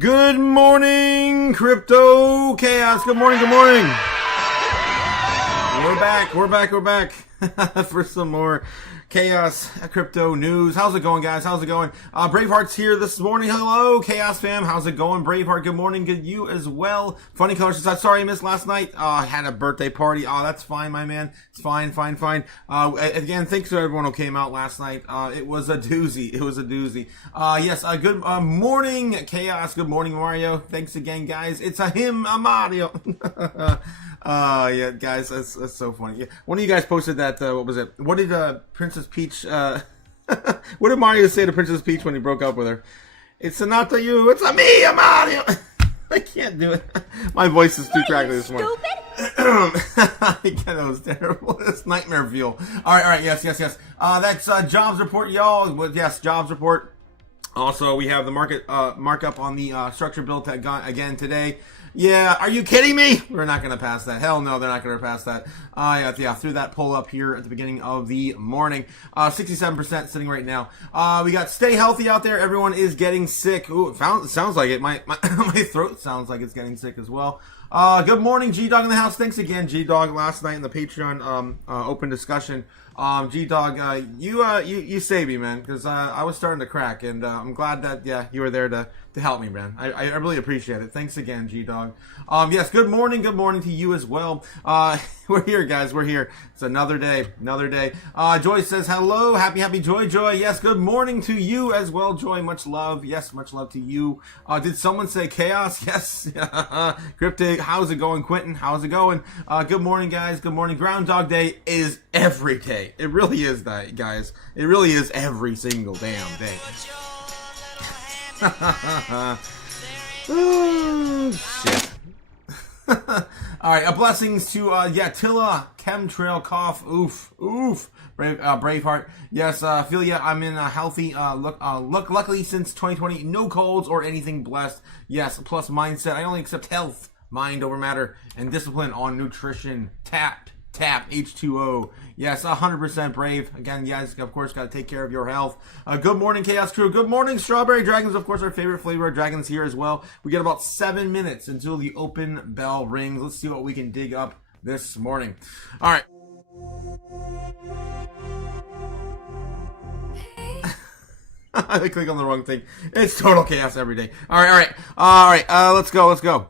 Good morning, Crypto Chaos. Good morning, good morning. We're back for some more Chaos crypto news. How's it going, guys? How's it going? Braveheart's here this morning. Hello, Chaos fam. How's it going? Braveheart, good morning. Good, you as well. Funny colors. Sorry I missed last night. I had a birthday party. Oh, that's fine, my man. It's fine. Again, thanks to everyone who came out last night. It was a doozy. Yes, good morning, Chaos. Good morning, Mario. Thanks again, guys. It's a Mario. Yeah, guys, that's so funny. Yeah. One of you guys posted that, what was it? What did Princess Peach, what did Mario say to Princess Peach when he broke up with her? It's not to you, it's a me, Mario. I can't do it. My voice is too crackly this morning. That was terrible. It's nightmare fuel. All right, yes. That's jobs report, y'all. Yes, jobs report. Also, we have the market markup on the structure bill again today. Yeah, are you kidding me? We're not going to pass that. Hell no, they're not going to pass that. Yeah, threw that poll up here at the beginning of the morning. 67% sitting right now. We got stay healthy out there. Everyone is getting sick. Ooh, it sounds like it. My throat sounds like it's getting sick as well. Good morning, G-Dog in the house. Thanks again, G-Dog, last night in the Patreon open discussion. G-Dog, you saved me, man, because I was starting to crack, and I'm glad that, you were there to help me, man. I really appreciate it. Thanks again, G-Dog. Yes, good morning to you as well. We're here, guys, we're here. It's another day. Joy says, hello, happy Joy. Yes, good morning to you as well, Joy. Much love. Yes, much love to you. Did someone say chaos? Yes. Cryptic, how's it going, Quentin? How's it going? Good morning, guys. Good morning. Groundhog Day is every day. It really is that, guys. It really is every single damn day. Oh, shit. Alright, blessings to, Tilla, Chemtrail, Cough, oof, Braveheart. Yes, feel ya, I'm in a healthy, luckily since 2020, no colds or anything, blessed. Yes, plus mindset, I only accept health, mind over matter, and discipline on nutrition. Tap, H2O. Yes, 100% brave. Again, you guys, of course, got to take care of your health. Good morning, Chaos Crew. Good morning, Strawberry Dragons. Of course, our favorite flavor of dragons here as well. We get about 7 minutes until the open bell rings. Let's see what we can dig up this morning. All right. I click on the wrong thing. It's total chaos every day. All right. Let's go.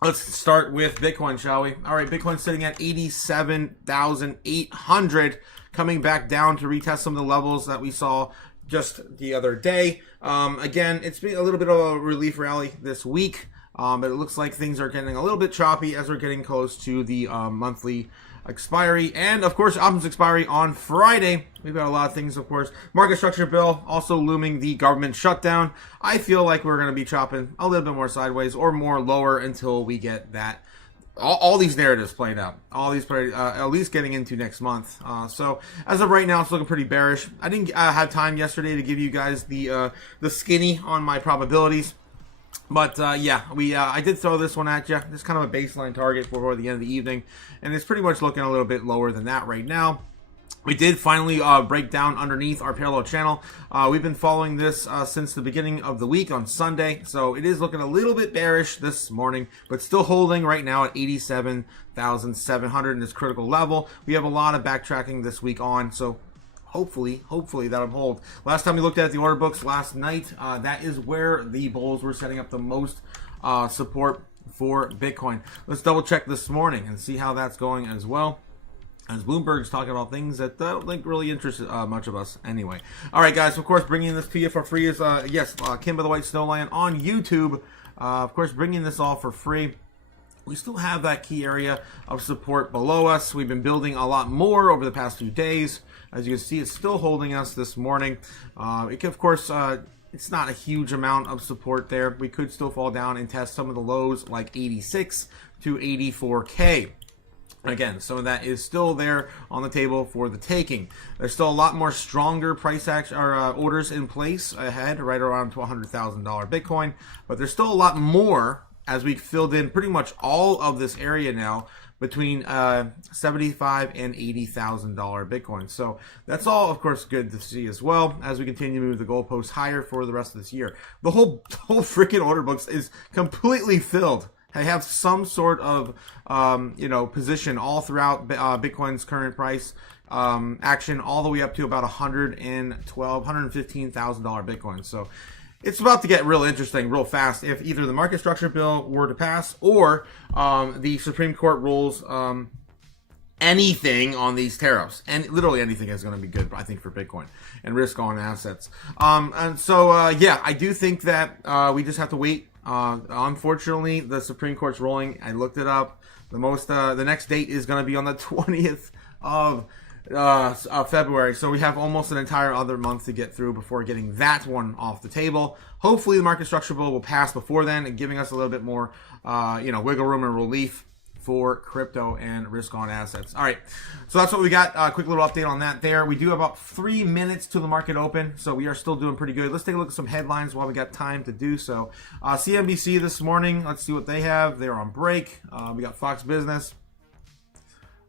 Let's start with Bitcoin, shall we? All right, Bitcoin's sitting at 87,800, coming back down to retest some of the levels that we saw just the other day. Again, it's been a little bit of a relief rally this week, but it looks like things are getting a little bit choppy as we're getting close to the monthly expiry, and of course options expiry on Friday. We've got a lot of things, of course. Market structure bill, also looming the government shutdown. I feel like we're going to be chopping a little bit more sideways or more lower until we get that all these narratives played out. All these at least getting into next month. So as of right now, it's looking pretty bearish. I didn't have time yesterday to give you guys the skinny on my probabilities. But, I did throw this one at you. It's kind of a baseline target before the end of the evening. And it's pretty much looking a little bit lower than that right now. We did finally break down underneath our parallel channel. We've been following this since the beginning of the week on Sunday. So it is looking a little bit bearish this morning, but still holding right now at 87,700 in this critical level. We have a lot of backtracking this week on, so hopefully that'll hold. Last time we looked at the order books last night, that is where the bulls were setting up the most support for Bitcoin. Let's double check this morning and see how that's going as well, as Bloomberg's talking about things that don't really interest much of us anyway. All right, guys, of course, bringing this to you for free is, Kimba the White Snow Lion on YouTube. Of course, bringing this all for free. We still have that key area of support below us. We've been building a lot more over the past few days. As you can see, it's still holding us this morning. It can, of course, it's not a huge amount of support there. We could still fall down and test some of the lows like 86 to 84K. Again, some of that is still there on the table for the taking. There's still a lot more stronger price action or orders in place ahead, right around to $100,000 Bitcoin. But there's still a lot more as we filled in pretty much all of this area now between $75,000 and $80,000 Bitcoin. So that's all, of course, good to see as well as we continue to move the goalposts higher for the rest of this year. The whole freaking order books is completely filled. I have some sort of, position all throughout Bitcoin's current price action, all the way up to about $115,000 Bitcoin. So it's about to get real interesting real fast if either the market structure bill were to pass or the Supreme Court rules anything on these tariffs. And literally anything is going to be good, I think, for Bitcoin and risk on assets. And so I do think that we just have to wait. Unfortunately, the Supreme Court's ruling, I looked it up. The next date is going to be on the 20th of February, so we have almost an entire other month to get through before getting that one off the table. Hopefully the market structure bill will pass before then and giving us a little bit more wiggle room and relief for crypto and risk on assets. All right, so that's what we got. Quick little update on that there. We do have about 3 minutes to the market open, so we are still doing pretty good. Let's take a look at some headlines while we got time to do so. CNBC this morning, let's see what they have. They're on break. We got Fox Business.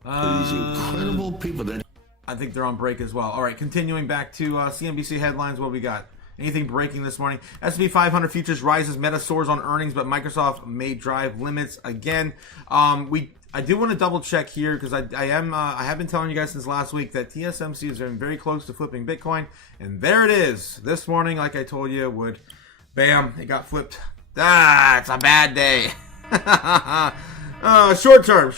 These incredible people that I think they're on break as well. All right, continuing back to CNBC headlines, what we got? Anything breaking this morning? S&P 500 futures rises, Meta soars on earnings, but Microsoft may drive limits again. I do want to double check here because I have been telling you guys since last week that TSMC is very close to flipping Bitcoin, and there it is this morning. Like I told you it would, bam, it got flipped. It's a bad day. Short term.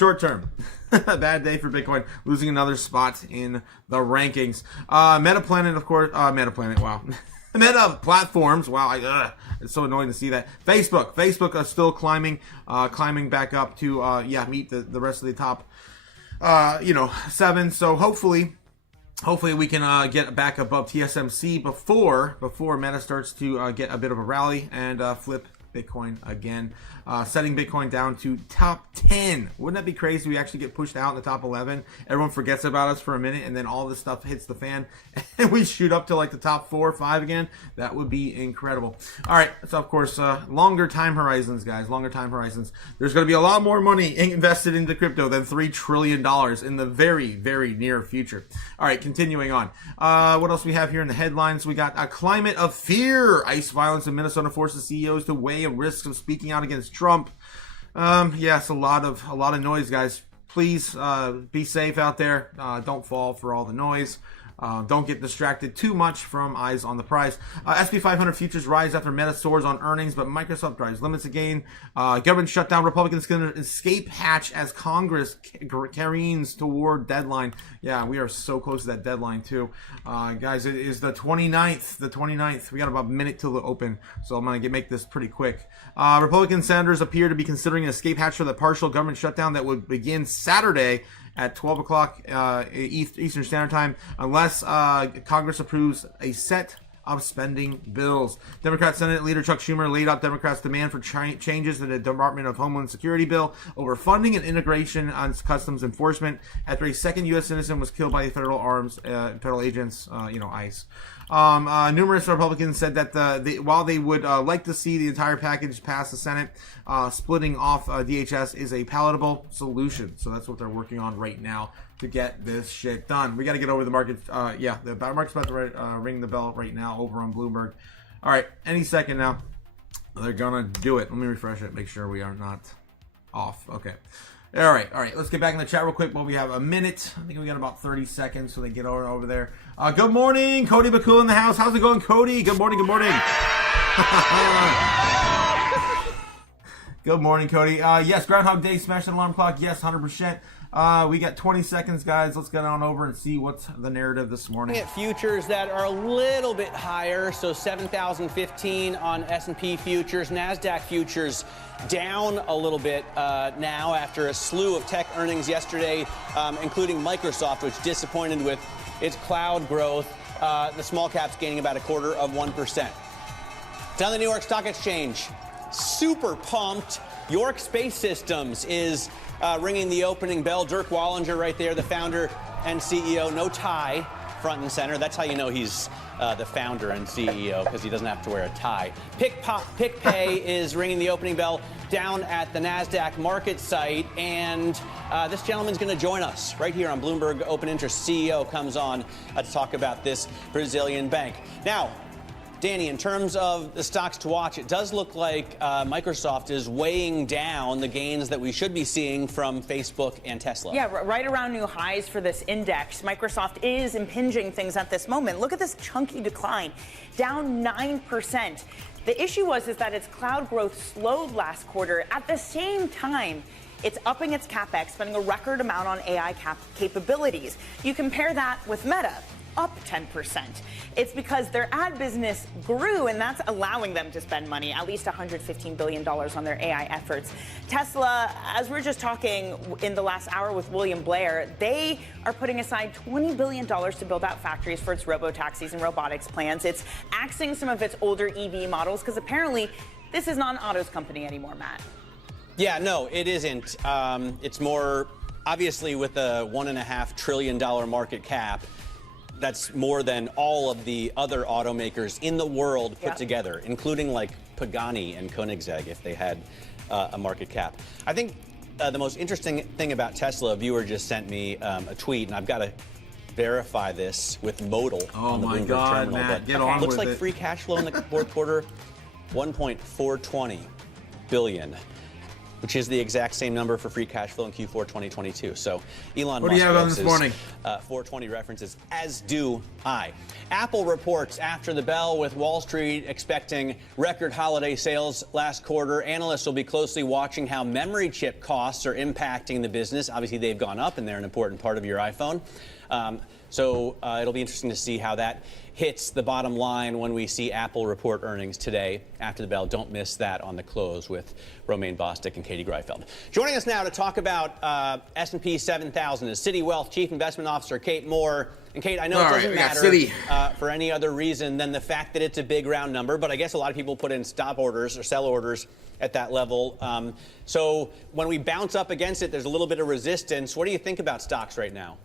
Bad day for Bitcoin, losing another spot in the rankings. Metaplanet, of course. Metaplanet, wow. Meta platforms, wow. It's so annoying to see that. Facebook is still climbing back up to meet the rest of the top 7. So hopefully we can get back above TSMC before Meta starts to get a bit of a rally and flip Bitcoin again, setting Bitcoin down to top 10. Wouldn't that be crazy? We actually get pushed out in the top 11. Everyone forgets about us for a minute, and then all this stuff hits the fan, and we shoot up to like the top 4 or 5 again. That would be incredible. All right, so of course, longer time horizons, guys. Longer time horizons. There's going to be a lot more money invested into crypto than $3 trillion in the very, very near future. All right, continuing on. What else we have here in the headlines? We got a climate of fear. ICE violence in Minnesota forces CEOs to weigh risks of speaking out against Trump. Yes, a lot of noise, guys. Please be safe out there. Don't fall for all the noise. Don't get distracted too much from eyes on the prize. S&P 500 futures rise after Meta soars on earnings, but Microsoft drives limits again. Government shutdown. Republicans can escape hatch as Congress careens toward deadline. Yeah, we are so close to that deadline too. Guys, it is the 29th. The 29th. We got about a minute till the open, so I'm going to make this pretty quick. Republican senators appear to be considering an escape hatch for the partial government shutdown that would begin Saturday at 12 o'clock Eastern Standard Time, unless Congress approves a set of spending bills. Democrat Senate Leader Chuck Schumer laid out Democrats' demand for changes in the Department of Homeland Security bill over funding and integration on customs enforcement after a second U.S. citizen was killed by federal agents, ICE. Numerous Republicans said that while they would like to see the entire package pass the Senate, splitting off DHS is a palatable solution. So that's what they're working on right now to get this shit done. We got to get over the market. The market's about to ring the bell right now over on Bloomberg. All right, any second now. They're going to do it. Let me refresh it, make sure we are not off. Okay. All right. Let's get back in the chat real quick while we have a minute. I think we got about 30 seconds so they get over there. Good morning, Cody Bakul in the house. How's it going, Cody? Good morning. Good morning, Cody. Yes, Groundhog Day, smash that alarm clock. Yes, 100%. We got 20 seconds, guys. Let's get on over and see what's the narrative this morning. At futures that are a little bit higher, so 7,015 on S&P futures. NASDAQ futures down a little bit now after a slew of tech earnings yesterday, including Microsoft, which disappointed with its cloud growth. The small caps gaining about 0.25%. Down the New York Stock Exchange, super pumped. York Space Systems is ringing the opening bell. Dirk Wallinger right there, the founder and CEO, no tie, front and center. That's how you know he's the founder and CEO, because he doesn't have to wear a tie. PicPay is ringing the opening bell down at the NASDAQ market site, and this gentleman's going to join us right here on Bloomberg Open Interest. CEO comes on to talk about this Brazilian bank. Now, Danny, in terms of the stocks to watch, it does look like Microsoft is weighing down the gains that we should be seeing from Facebook and Tesla. Yeah, right around new highs for this index. Microsoft is impinging things at this moment. Look at this chunky decline, down 9%. The issue is that its cloud growth slowed last quarter. At the same time, it's upping its CapEx, spending a record amount on AI capabilities. You compare that with Meta, up 10%. It's because their ad business grew, and that's allowing them to spend money, at least $115 billion on their AI efforts. Tesla, as we were just talking in the last hour with William Blair, they are putting aside $20 billion to build out factories for its robo-taxis and robotics plans. It's axing some of its older EV models because apparently this is not an autos company anymore, Matt. Yeah, no, it isn't. It's more, obviously, with a $1.5 trillion market cap, that's more than all of the other automakers in the world put together, including like Pagani and Koenigsegg, if they had a market cap. I think the most interesting thing about Tesla, a viewer just sent me a tweet, and I've got to verify this with Modal on the Bloomberg terminal. Matt, but get on looks with like it. free cash flow in the fourth quarter, 1.420 billion. Which is the exact same number for free cash flow in Q4 2022. So Elon What Musk do you have on this morning? 420 references, as do I. Apple reports after the bell, with Wall Street expecting record holiday sales last quarter. Analysts will be closely watching how memory chip costs are impacting the business. Obviously, they've gone up, and they're an important part of your iPhone. So it'll be interesting to see how that hits the bottom line when we see Apple report earnings today after the bell. Don't miss that on the close with Romaine Bostick and Katie Greifeld. Joining us now to talk about S&P 7000 is Citi Wealth Chief Investment Officer Kate Moore. And Kate, I know it doesn't matter for any other reason than the fact that it's a big round number, but I guess a lot of people put in stop orders or sell orders at that level. So when we bounce up against it, there's a little bit of resistance. What do you think about stocks right now?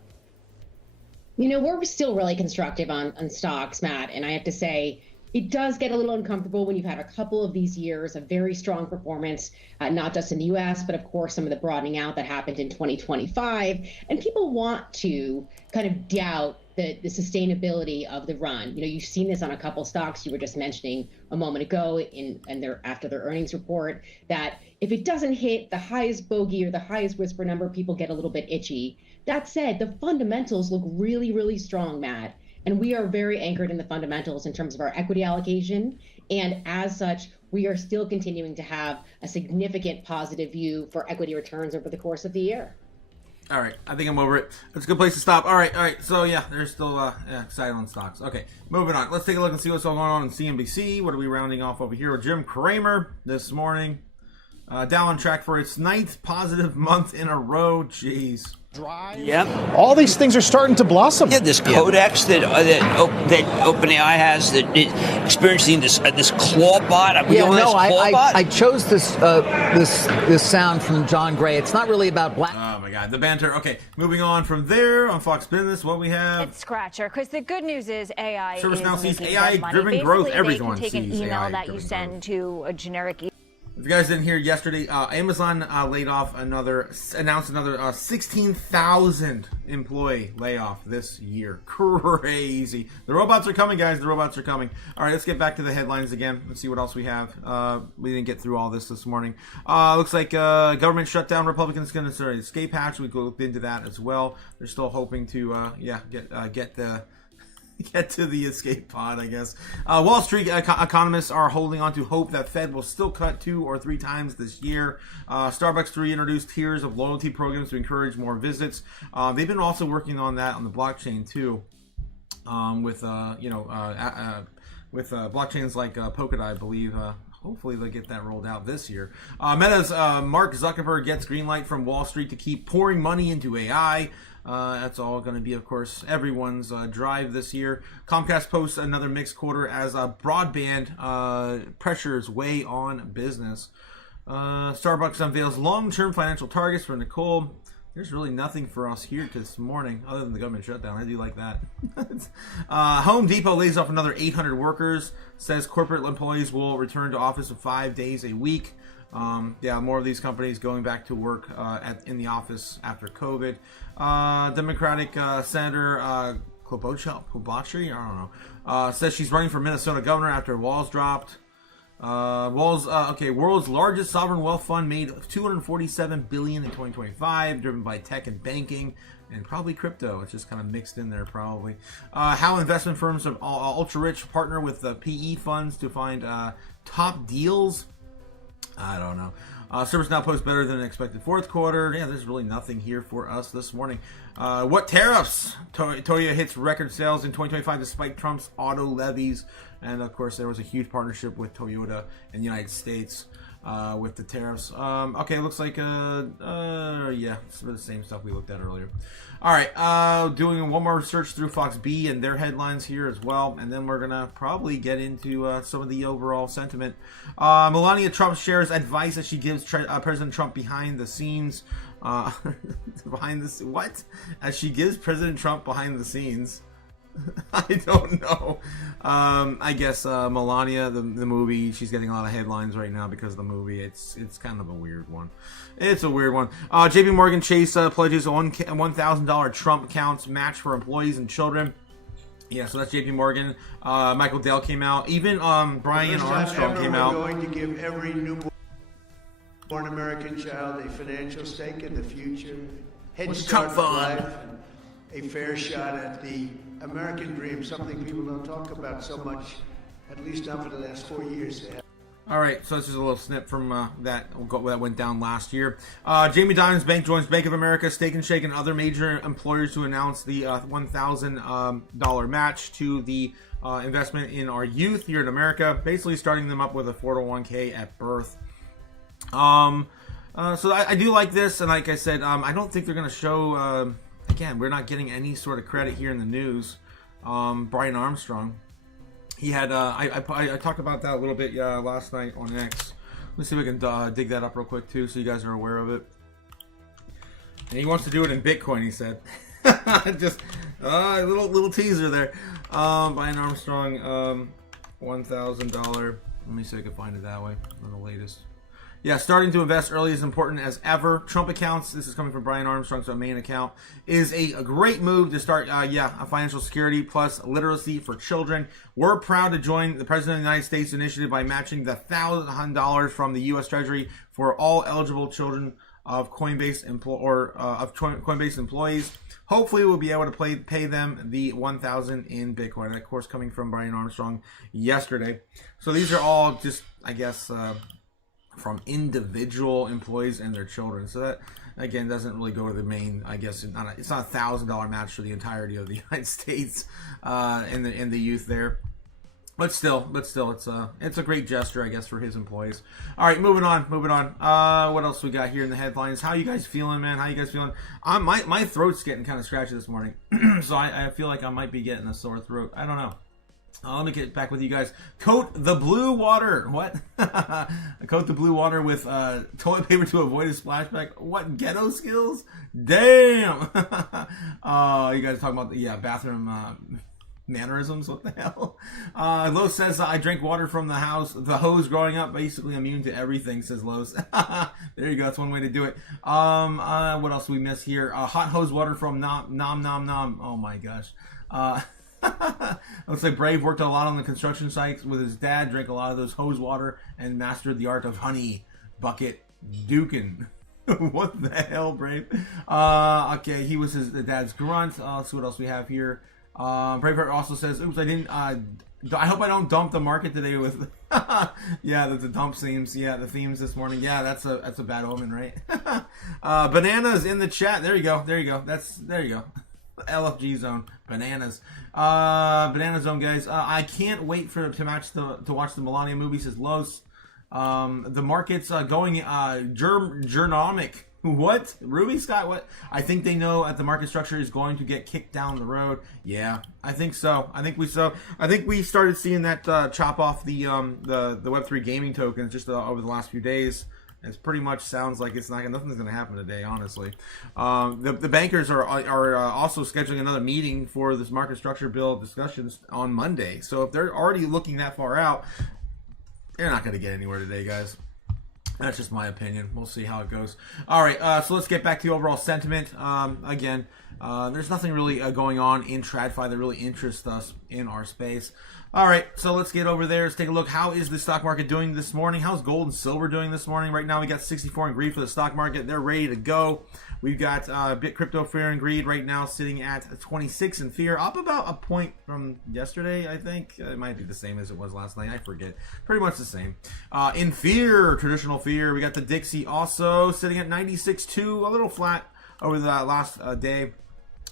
You know, we're still really constructive on stocks, Matt, and I have to say it does get a little uncomfortable when you've had a couple of these years of very strong performance, not just in the U.S., but of course some of the broadening out that happened in 2025, and people want to kind of doubt the sustainability of the run. You know, you've seen this on a couple stocks you were just mentioning a moment ago after their earnings report, that if it doesn't hit the highest bogey or the highest whisper number, people get a little bit itchy. That said, the fundamentals look really, really strong, Matt. And we are very anchored in the fundamentals in terms of our equity allocation. And as such, we are still continuing to have a significant positive view for equity returns over the course of the year. All right, I think I'm over it. That's a good place to stop. All right. So, yeah, there's still excited on stocks. Okay, moving on. Let's take a look and see what's going on in CNBC. What are we rounding off over here with Jim Cramer this morning? Dow on track for its 9th positive month in a row. Jeez. Yep. All these things are starting to blossom. Yeah, this codex that OpenAI has, that is experiencing this claw bot. I chose this sound from John Gray. It's not really about black. Oh my God, the banter. Okay, moving on from there on Fox Business, what we have? It's Scratcher, because the good news is AI Service is now sees making AI-driven money. growth. Basically, Everyone they can take sees an email that you AI-driven send to a generic email. If you guys didn't hear yesterday, Amazon announced another 16,000 employee layoff this year. Crazy. The robots are coming, guys. The robots are coming. All right, let's get back to the headlines again. Let's see what else we have. We didn't get through all this morning. Looks like government shutdown. Republicans going to escape hatch. We looked into that as well. They're still hoping to get to the escape pod, I guess. Wall Street economists are holding on to hope that Fed will still cut 2 or 3 times this year. Starbucks to reintroduce tiers of loyalty programs to encourage more visits. They've been also working on that on the blockchain too, with blockchains like Polkadot, I believe. Hopefully they'll get that rolled out this year. Meta's Mark Zuckerberg gets green light from Wall Street to keep pouring money into AI. That's all going to be, of course, everyone's drive this year. Comcast posts another mixed quarter as broadband pressures weigh on business. Starbucks unveils long-term financial targets for Nicole. There's really nothing for us here this morning other than the government shutdown. I do like that. Home Depot lays off another 800 workers. Says corporate employees will return to office 5 days a week. Yeah, more of these companies going back to work in the office after COVID. Democratic Senator Klobuchar, I don't know, says she's running for Minnesota governor after Walls dropped. World's largest sovereign wealth fund made $247 billion in 2025, driven by tech and banking, and probably crypto. It's just kind of mixed in there, probably. How investment firms of ultra-rich partner with the PE funds to find top deals. I don't know. Service now posts better than expected fourth quarter. Yeah, there's really nothing here for us this morning. What tariffs? Toyota hits record sales in 2025 despite Trump's auto levies. And of course, there was a huge partnership with Toyota in the United States with the tariffs. Okay, looks like, yeah, it's the same stuff we looked at earlier. All right, doing one more search through Fox B and their headlines here as well. And then we're going to probably get into some of the overall sentiment. Melania Trump shares advice as she gives President Trump behind the scenes. What? As she gives President Trump behind the scenes. I don't know. I guess Melania, the movie, she's getting a lot of headlines right now because of the movie. It's kind of a weird one. It's a weird one. JP Morgan Chase pledges a $1,000 Trump accounts match for employees and children. Yeah, so that's JP Morgan. Michael Dell came out. Even Brian Armstrong came out. We're going to give every newborn American child a financial stake in the future, head start in life, a fair shot at the American dream, something people don't talk about so much, at least not for the last 4 years. All right, so this is a little snip from that went down last year. Jamie Dimon's bank joins Bank of America, Steak and Shake, and other major employers to announce the $1,000 match to the investment in our youth here in America, basically starting them up with a 401k at birth. So I do like this, and like I said, I don't think they're going to show... Again, we're not getting any sort of credit here in the news. Brian Armstrong, he had I talked about that a little bit last night on X. Let's see if we can dig that up real quick too, so you guys are aware of it. And he wants to do it in Bitcoin, he said. Just a little teaser there. Brian Armstrong, $1,000. Let me see if I can find it that way on the latest. Yeah, starting to invest early is important as ever. Trump accounts, this is coming from Brian Armstrong, so a main account, is a great move to start, a financial security plus literacy for children. We're proud to join the President of the United States initiative by matching the $1,000 from the U.S. Treasury for all eligible children of Coinbase Coinbase employees. Hopefully, we'll be able to pay them the $1,000 in Bitcoin. And of course, coming from Brian Armstrong yesterday. So these are all just, I guess... from individual employees and their children. So that, again, doesn't really go to the main, I guess, it's not a $1,000 match for the entirety of the United States and the youth there. But still, it's a great gesture, I guess, for his employees. All right, moving on. What else we got here in the headlines? How you guys feeling, man? How you guys feeling? My throat's getting kind of scratchy this morning, so I feel like I might be getting a sore throat. I don't know. Let me get back with you guys. Coat the blue water. What? Coat the blue water with toilet paper to avoid a splashback. What ghetto skills? Damn. You guys talking about the bathroom mannerisms? What the hell? Lowe's says I drank water from the hose growing up. Basically immune to everything, says Lowe's. There you go. That's one way to do it. What else do we miss here? Hot hose water from nom nom nom. Oh my gosh. Looks like Brave worked a lot on the construction sites with his dad, drank a lot of those hose water, and mastered the art of honey bucket duking. What the hell, Brave? Okay, he was the dad's grunt. Let's see what else we have here. Braveheart also says, oops, I didn't, I hope I don't dump the market today with, yeah, the dump themes. Yeah, the themes this morning. Yeah, that's a bad omen, right? Bananas in the chat. There you go. There you go. LFG zone, bananas, banana zone, guys. I can't wait to watch the Melania movie, says Los. The market's going gernomic. What? Ruby Scott? What? I think they know that the market structure is going to get kicked down the road. Yeah, I think so. I think we started seeing that chop off the Web3 gaming tokens just over the last few days. It pretty much sounds like nothing's going to happen today, honestly. The bankers are also scheduling another meeting for this market structure bill discussions on Monday. So if they're already looking that far out, they're not going to get anywhere today, guys. That's just my opinion. We'll see how it goes. All right, so let's get back to the overall sentiment. Again, there's nothing really going on in TradFi that really interests us in our space. All right, so let's get over there. Let's take a look. How is the stock market doing this morning? How's gold and silver doing this morning? Right now, we got 64 in greed for the stock market. They're ready to go. We've got crypto fear and greed right now sitting at 26 in fear, up about a point from yesterday, I think. It might be the same as it was last night. I forget. Pretty much the same. In fear, traditional fear, we got the Dixie also sitting at 96.2, a little flat over the last day.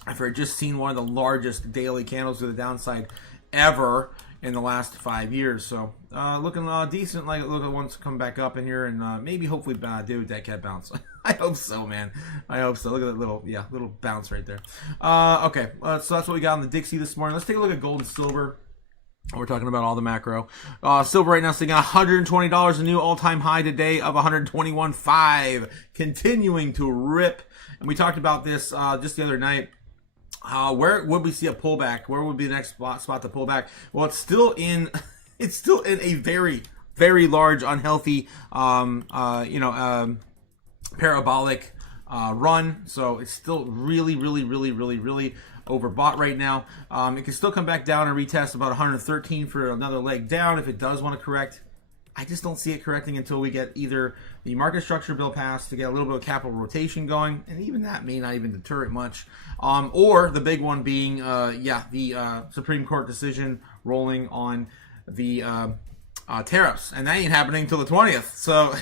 I've just seen one of the largest daily candles to the downside ever in the last 5 years. So looking decent. Like, look at ones come back up in here and maybe hopefully do a dead cat bounce. I hope so, man. I hope so. Look at that little bounce right there. Okay, so that's what we got on the Dixie this morning. Let's take a look at gold and silver. We're talking about all the macro. Silver right now sitting at $120, a new all-time high today of $121.5, continuing to rip. And we talked about this just the other night. Where would we see a pullback? Where would be the next spot to pull back? Well, it's still in a very, very large, unhealthy, parabolic run. So it's still really, really, really, really, really overbought right now. It can still come back down and retest about 113 for another leg down if it does want to correct. I just don't see it correcting until we get either the market structure bill passed to get a little bit of capital rotation going, and even that may not even deter it much. Or the big one being, the Supreme Court decision rolling on the tariffs, and that ain't happening until the 20th. So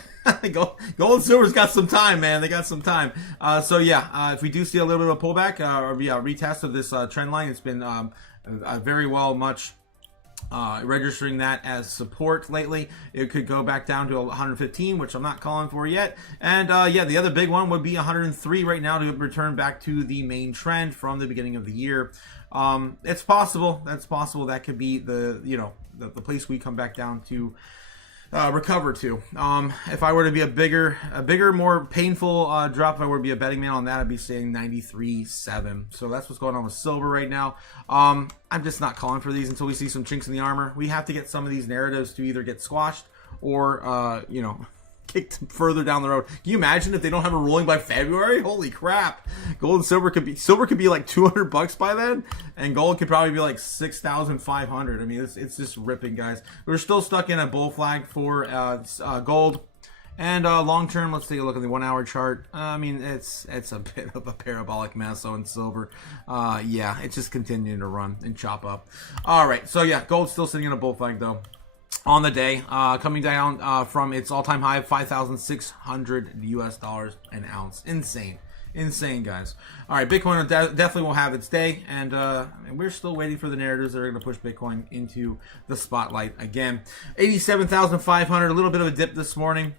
gold and silver's got some time, man. They got some time. If we do see a little bit of a pullback or retest of this trend line, it's been very well much registering that as support lately. It could go back down to 115, which I'm not calling for yet. And the other big one would be 103 right now to return back to the main trend from the beginning of the year. It's possible. That's possible. That could be the place we come back down to recover to. If I were to be a bigger, more painful drop, if I were to be a betting man on that, I'd be saying 93.7. So that's what's going on with silver right now. I'm just not calling for these until we see some chinks in the armor. We have to get some of these narratives to either get squashed or, kicked further down the road. Can you imagine if they don't have a ruling by February? Holy crap. Gold and silver could be like $200 by then, and gold could probably be like 6,500. I mean, it's just ripping, guys. We're still stuck in a bull flag for gold. And long term, let's take a look at the 1 hour chart. I mean, it's a bit of a parabolic mess. So in silver, it's just continuing to run and chop up. All right, so gold's still sitting in a bull flag though. On the day, coming down from its all-time high of $5,600 an ounce. Insane, guys. All right, Bitcoin definitely will have its day, and we're still waiting for the narratives that are going to push Bitcoin into the spotlight again. 87,500, a little bit of a dip this morning.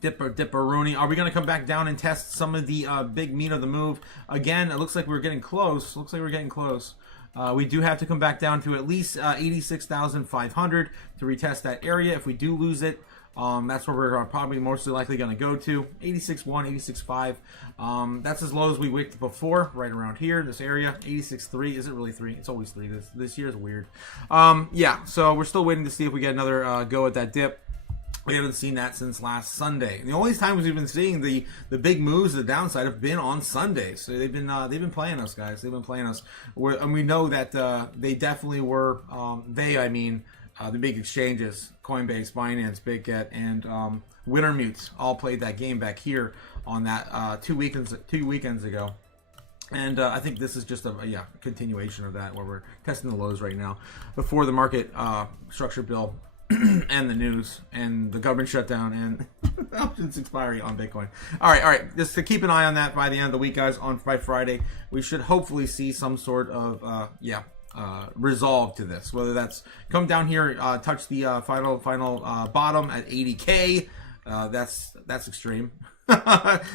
Dipperoonie. Are we going to come back down and test some of the big meat of the move? Again, it looks like we're getting close. We do have to come back down to at least 86,500 to retest that area. If we do lose it, that's where we're probably most likely going to go to. 86.1, 86.5. That's as low as we wicked before, right around here, this area. 86.3. Is it really 3? It's always 3. This year is weird. So we're still waiting to see if we get another go at that dip. We haven't seen that since last Sunday. The only times we've been seeing the big moves to the downside have been on Sundays. So they've been playing us, guys. They've been playing us. And we know that they definitely were. The big exchanges, Coinbase, Binance, BitGet, and Wintermute all played that game back here on that 2 weekends ago. And I think this is just a continuation of that, where we're testing the lows right now before the market structure bill and the news and the government shutdown and options expiry on Bitcoin. All right. Just to keep an eye on that by the end of the week, guys. By Friday, we should hopefully see some sort of resolve to this. Whether that's come down here, touch the final bottom at 80K. That's extreme.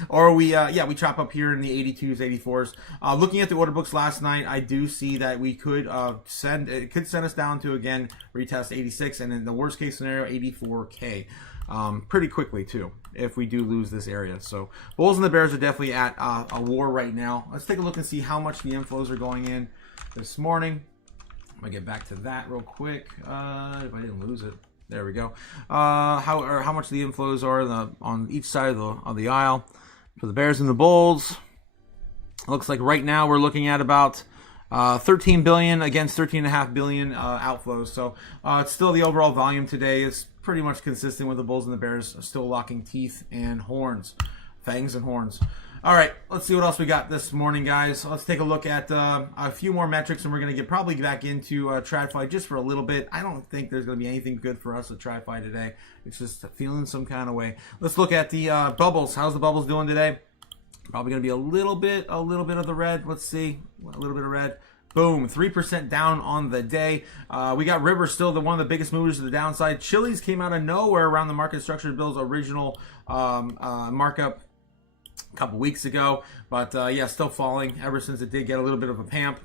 Or we chop up here in the 82s, 84s. Looking at the order books last night, I do see that we could send us down to, again, retest 86, and in the worst case scenario, 84K. Pretty quickly too, if we do lose this area. So Bulls and the Bears are definitely at a war right now. Let's take a look and see how much the inflows are going in this morning. I'm gonna get back to that real quick. If I didn't lose it, there we go. How much the inflows are on each side of the aisle for the Bears and the Bulls. Looks like right now we're looking at about 13 billion against 13.5 billion outflows. So it's still, the overall volume today is pretty much consistent with the Bulls and the Bears still locking teeth and horns, fangs and horns. All right, let's see what else we got this morning, guys. Let's take a look at a few more metrics, and we're going to get probably back into TradFi just for a little bit. I don't think there's going to be anything good for us at TradFi today. It's just feeling some kind of way. Let's look at the bubbles. How's the bubbles doing today? Probably going to be a little bit of the red. Let's see, a little bit of red. Boom, 3% down on the day. We got River still one of the biggest movers to the downside. Chili's came out of nowhere around the market structure bill's original markup a couple weeks ago, but yeah, still falling ever since it did get a little bit of a pamp.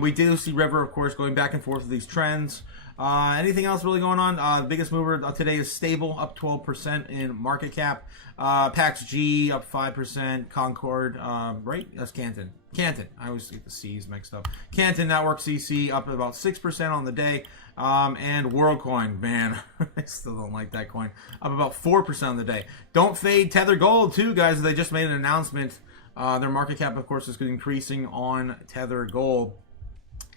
We do see River, of course, going back and forth with these trends. Anything else really going on? The biggest mover today is Stable, up 12% in market cap. Pax G up 5%. Concord, right? That's Canton. I always get the C's mixed up. Canton Network CC up about 6% on the day. And WorldCoin, man, I still don't like that coin. Up about 4% on the day. Don't fade Tether Gold too, guys. They just made an announcement. Their market cap, of course, is increasing on Tether Gold.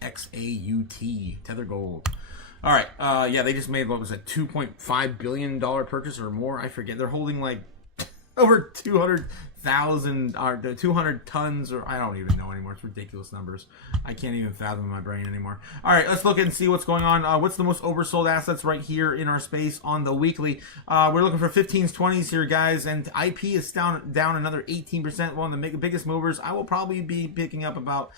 XAUT, Tether Gold. All right, yeah, they just made, what was it, $2.5 billion purchase or more? I forget. They're holding like over 200,000 or 200 tons, or I don't even know anymore. It's ridiculous numbers. I can't even fathom in my brain anymore. All right, let's look and see what's going on. What's the most oversold assets right here in our space on the weekly? We're looking for 15s, 20s here, guys, and IP is down another 18%. One of the biggest movers. I will probably be picking up about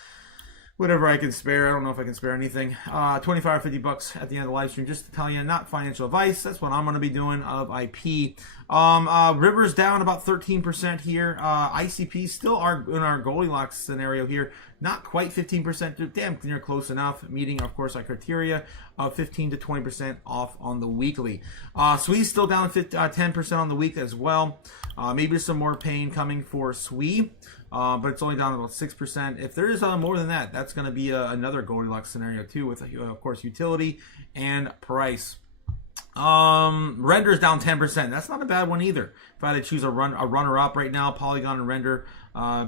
whatever I can spare. I don't know if I can spare anything. 25 or 50 bucks at the end of the live stream, just to tell you, not financial advice. That's what I'm going to be doing of IP. River's down about 13% here. ICP still are in our Goldilocks scenario here. Not quite 15%. Damn near close enough. Meeting, of course, our criteria of 15 to 20% off on the weekly. Swee's still down 10% on the week as well. Maybe some more pain coming for Swee. But it's only down about 6%. If there is more than that, that's going to be another Goldilocks scenario too, with of course utility and price. Render's down 10%. That's not a bad one either. If I had to choose a runner up right now, Polygon and Render,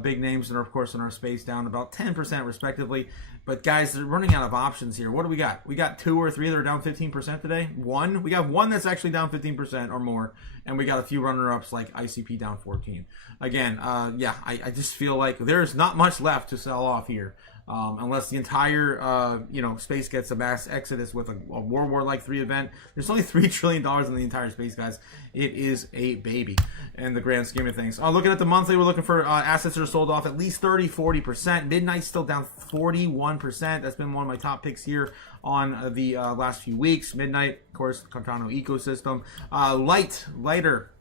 big names, and of course in our space down about 10% respectively. But guys, they're running out of options here. What do we got? We got 2 or 3 that are down 15% today. We got one that's actually down 15% or more, and we got a few runner-ups like ICP down 14. Again, yeah, I just feel like there's not much left to sell off here. Unless the entire space gets a mass exodus with a World War like 3 event. There's only $3 trillion in the entire space, guys. It is a baby in the grand scheme of things. Looking at the monthly, we're looking for assets that are sold off at least 30-40%. Midnight's still down 41%. That's been one of my top picks here on the last few weeks. Midnight, of course, Cardano ecosystem. Lighter,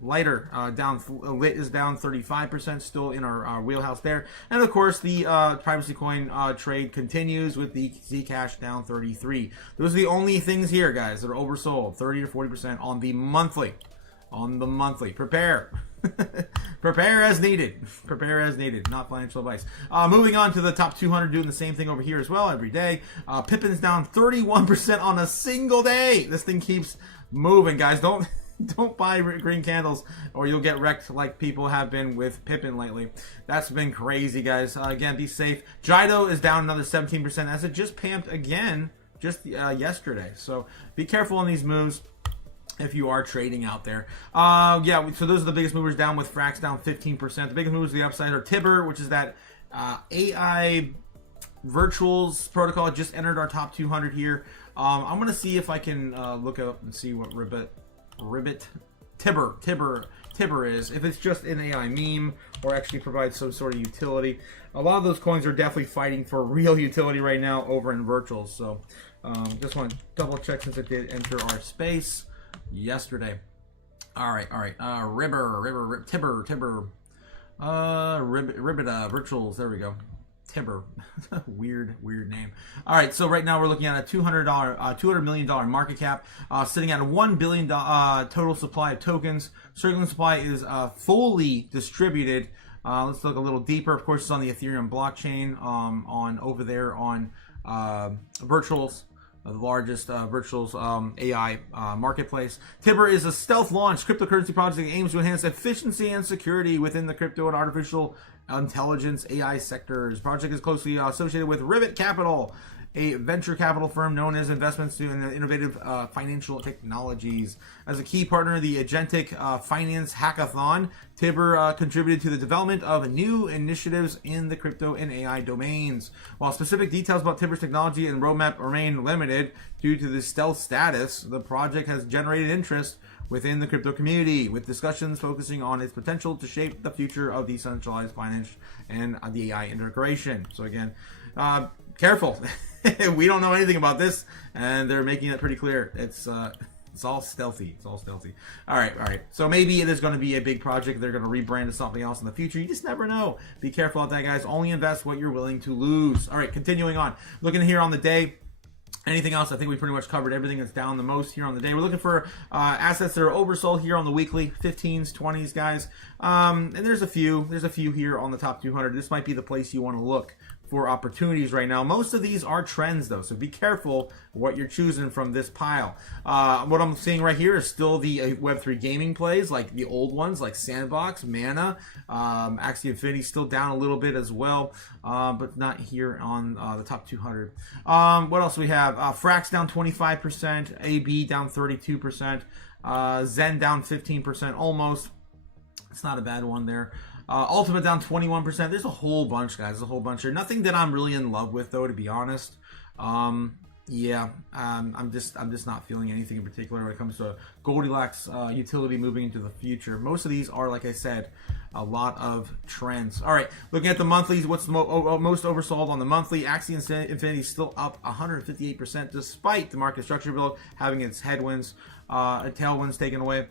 down. Lit is down 35%, still in our wheelhouse there. And of course, the privacy coin trade continues with the Zcash down 33. Those are the only things here, guys, that are oversold. 30 to 40% on the monthly. Prepare. Prepare as needed. Not financial advice. Moving on to the top 200, doing the same thing over here as well every day. Pippin's down 31% on a single day. This thing keeps moving, guys. Don't buy green candles or you'll get wrecked like people have been with Pippin lately. That's been crazy, guys. Again, be safe. Jido is down another 17% as it just pamped again yesterday. So be careful on these moves if you are trading out there. Yeah, so those are the biggest movers down, with Frax down 15%. The biggest movers to the upside are Tibber, which is that AI virtuals protocol. It just entered our top 200 here. I'm going to see if I can look up and see what Tibber is, if it's just an AI meme or actually provides some sort of utility. A lot of those coins are definitely fighting for real utility right now over in virtuals. So just want to double check since it did enter our space yesterday. All right. Tibber. Ribbita, virtuals. There we go. Tibber. weird name. All right, so right now we're looking at a $200 million market cap, sitting at a $1 billion total supply of tokens. Circulating supply is fully distributed. Let's look a little deeper. Of course, it's on the Ethereum blockchain, on over there on virtuals. The largest virtuals AI marketplace. Tibber is a stealth-launched cryptocurrency project that aims to enhance efficiency and security within the crypto and artificial intelligence AI sectors. Project is closely associated with Ribbit Capital, a venture capital firm known as Investments in Innovative Financial Technologies. As a key partner of the Agentic Finance Hackathon, Tibber contributed to the development of new initiatives in the crypto and AI domains. While specific details about Tibber's technology and roadmap remain limited due to the stealth status, the project has generated interest within the crypto community, with discussions focusing on its potential to shape the future of decentralized finance and the AI integration. So again, careful. We don't know anything about this, and they're making it pretty clear. It's all stealthy. All right. So maybe it is going to be a big project. They're going to rebrand to something else in the future. You just never know. Be careful out there, guys. Only invest what you're willing to lose. All right, continuing on. Looking here on the day. Anything else? I think we pretty much covered everything that's down the most here on the day. We're looking for assets that are oversold here on the weekly, 15s, 20s, guys. And there's a few here on the top 200. This might be the place you want to look for opportunities right now. Most of these are trends, though, so be careful what you're choosing from this pile. What I'm seeing right here is still the Web3 gaming plays, like the old ones, like Sandbox, Mana, Axie Infinity still down a little bit as well, but not here on the top 200. What else do we have? Frax down 25%, AB down 32%, Zen down 15% almost. It's not a bad one there. Ultimate down 21%. There's a whole bunch, guys. There's a whole bunch here. Nothing that I'm really in love with, though, to be honest. I'm just not feeling anything in particular when it comes to Goldilocks utility moving into the future. Most of these are, like I said, a lot of trends. All right, looking at the monthlies, what's most oversold on the monthly? Axie Infinity still up 158%, despite the market structure build having its headwinds, tailwinds taken away.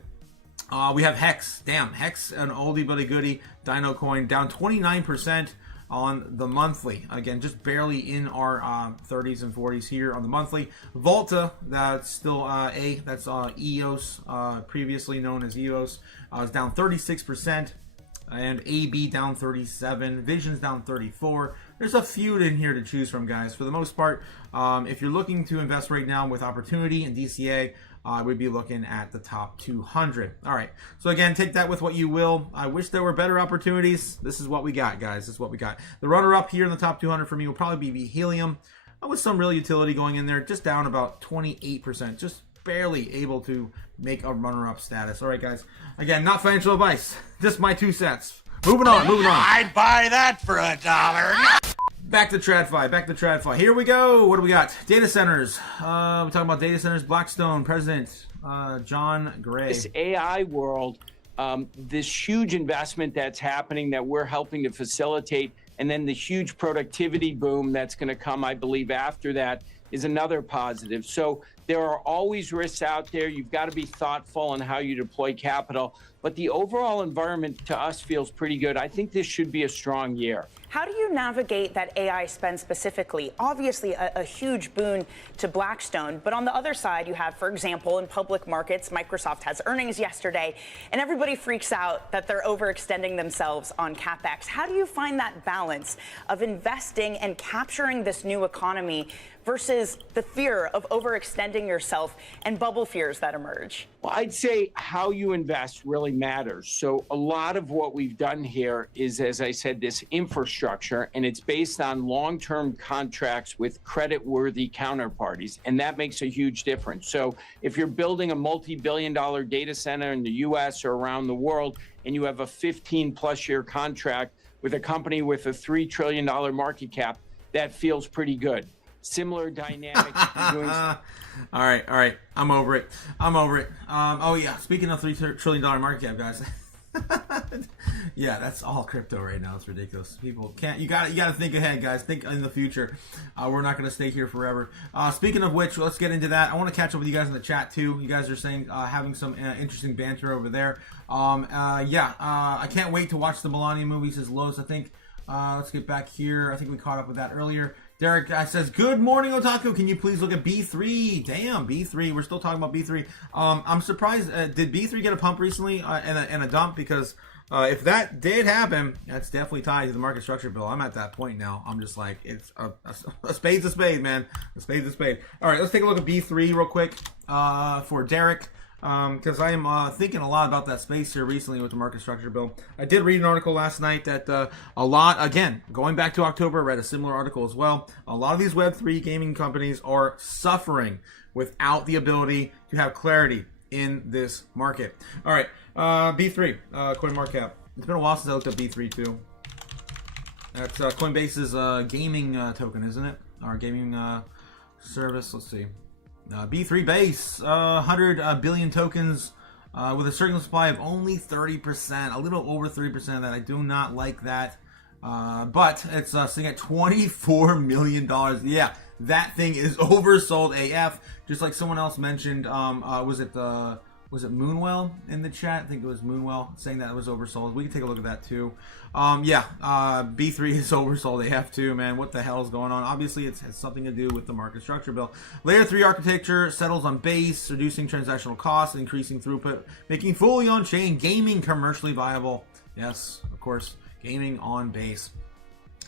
We have Hex. Damn, Hex, an oldie but a goodie. Dino Coin down 29% on the monthly. Again, just barely in our 30s and 40s here on the monthly. Volta, that's still that's EOS, previously known as EOS, is down 36%. And AB down 37, Vision's down 34. There's a few in here to choose from, guys. For the most part, if you're looking to invest right now with opportunity and DCA, we'd be looking at the top 200. All right. So again, take that with what you will. I wish there were better opportunities. This is what we got, guys. This is what we got. The runner-up here in the top 200 for me will probably be Helium, with some real utility going in there, just down about 28%. Just barely able to make a runner-up status. All right, guys. Again, not financial advice. Just my 2 cents. Moving on. I'd buy that for $1. Back to TradFi. Here we go. What do we got? Data centers. We're talking about data centers. Blackstone president John Gray. This AI world, this huge investment that's happening that we're helping to facilitate, and then the huge productivity boom that's going to come, I believe, after that is another positive. So there are always risks out there. You've got to be thoughtful in how you deploy capital. But the overall environment to us feels pretty good. I think this should be a strong year. How do you navigate that AI spend specifically? Obviously, a huge boon to Blackstone. But on the other side, you have, for example, in public markets, Microsoft has earnings yesterday, and everybody freaks out that they're overextending themselves on CapEx. How do you find that balance of investing and capturing this new economy versus the fear of overextending yourself and bubble fears that emerge? Well, I'd say how you invest really matters. So a lot of what we've done here is, as I said, this infrastructure, and it's based on long-term contracts with credit-worthy counterparties, and that makes a huge difference. So if you're building a multi-billion-dollar data center in the U.S. or around the world, and you have a 15-plus-year contract with a company with a $3 trillion market cap, that feels pretty good. Similar dynamic. All right. I'm over it. Oh yeah. Speaking of $3 trillion market cap, guys. Yeah, that's all crypto right now. It's ridiculous. People can't. You got to think ahead, guys. Think in the future. We're not going to stay here forever. Speaking of which, let's get into that. I want to catch up with you guys in the chat too. You guys are saying having some interesting banter over there. I can't wait to watch the Melania movie, says Los. I think. Let's get back here. I think we caught up with that earlier. Derek says, good morning, Otaku. Can you please look at B3? Damn, B3. We're still talking about B3. I'm surprised. Did B3 get a pump recently and a dump? Because if that did happen, that's definitely tied to the market structure bill. I'm at that point now. I'm just like, it's a spade's a spade, man. A spade's a spade. All right, let's take a look at B3 real quick for Derek. Because I am thinking a lot about that space here recently with the market structure bill. I did read an article last night that a lot, again, going back to October, I read a similar article as well. A lot of these Web3 gaming companies are suffering without the ability to have clarity in this market. All right, B3, CoinMarketCap. It's been a while since I looked at B3 too. That's Coinbase's gaming token, isn't it? Our gaming service. Let's see. B3 base, 100 billion tokens with a circulating supply of only 30%, a little over 30% of that. I do not like that. But it's sitting at $24 million. Yeah, that thing is oversold AF. Just like someone else mentioned, was it Moonwell in the chat? I think it was Moonwell saying that it was oversold. We can take a look at that too. B3 is oversold AF too, man. What the hell is going on? Obviously, it has something to do with the market structure bill. Layer 3 architecture settles on base, reducing transactional costs, increasing throughput, making fully on-chain gaming commercially viable. Yes, of course, gaming on base.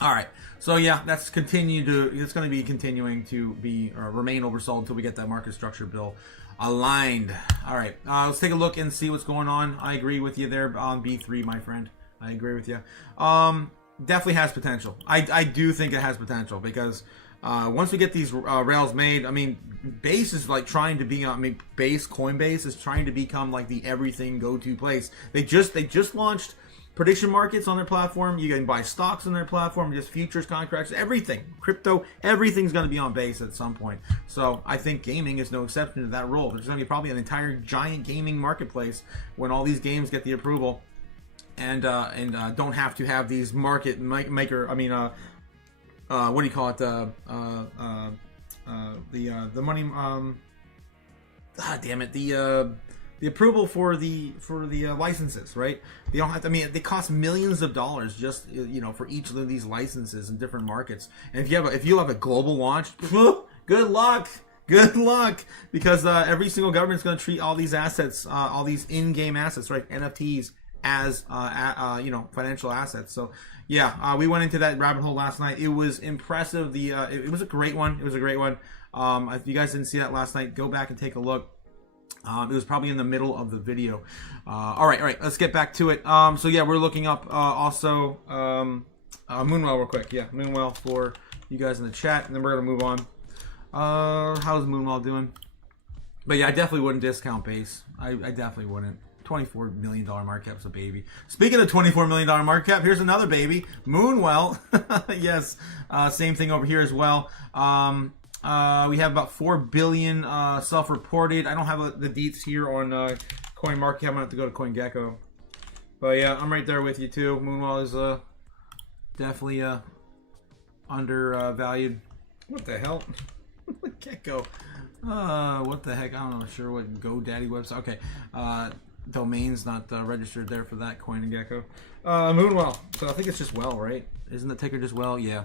All right, so yeah, it's going to be continuing to be or remain oversold until we get that market structure bill aligned. All right, let's take a look and see what's going on. I agree with you there on B3, my friend. I agree with you. Definitely has potential. I do think it has potential because once we get these rails made, I mean, Base is like trying to be. Coinbase is trying to become like the everything go-to place. They just launched prediction markets on their platform. You can buy stocks on their platform, just futures contracts, everything. Crypto, everything's going to be on Base at some point. So I think gaming is no exception to that role. There's going to be probably an entire giant gaming marketplace when all these games get the approval and don't have to have these market maker. I mean, what do you call it? The money. Damn it. The approval for the licenses, right? They don't have to, I mean, they cost millions of dollars just, for each of these licenses in different markets. And if you have a global launch, good luck, because every single government's going to treat all these assets, all these in-game assets, right, NFTs, as financial assets. So yeah, we went into that rabbit hole last night. It was impressive. It was a great one. If you guys didn't see that last night, go back and take a look. It was probably in the middle of the video. All right, let's get back to it. So yeah, we're looking up also Moonwell real quick. Yeah, Moonwell for you guys in the chat, and then we're gonna move on. How's Moonwell doing? But yeah, I definitely wouldn't discount Base. I definitely wouldn't. $24 million market cap's a baby. Speaking of $24 million market cap, here's another baby, Moonwell. Yes, same thing over here as well. We have about 4 billion self-reported. I don't have the deets here on CoinMarketCap. I'm gonna have to go to CoinGecko. But yeah, I'm right there with you too. Moonwell is definitely undervalued. What the hell? Gecko. What the heck? I'm not sure what GoDaddy website. Okay. Domain's not registered there for that CoinGecko. Moonwell. So I think it's just well, right? Isn't the ticker just well? Yeah.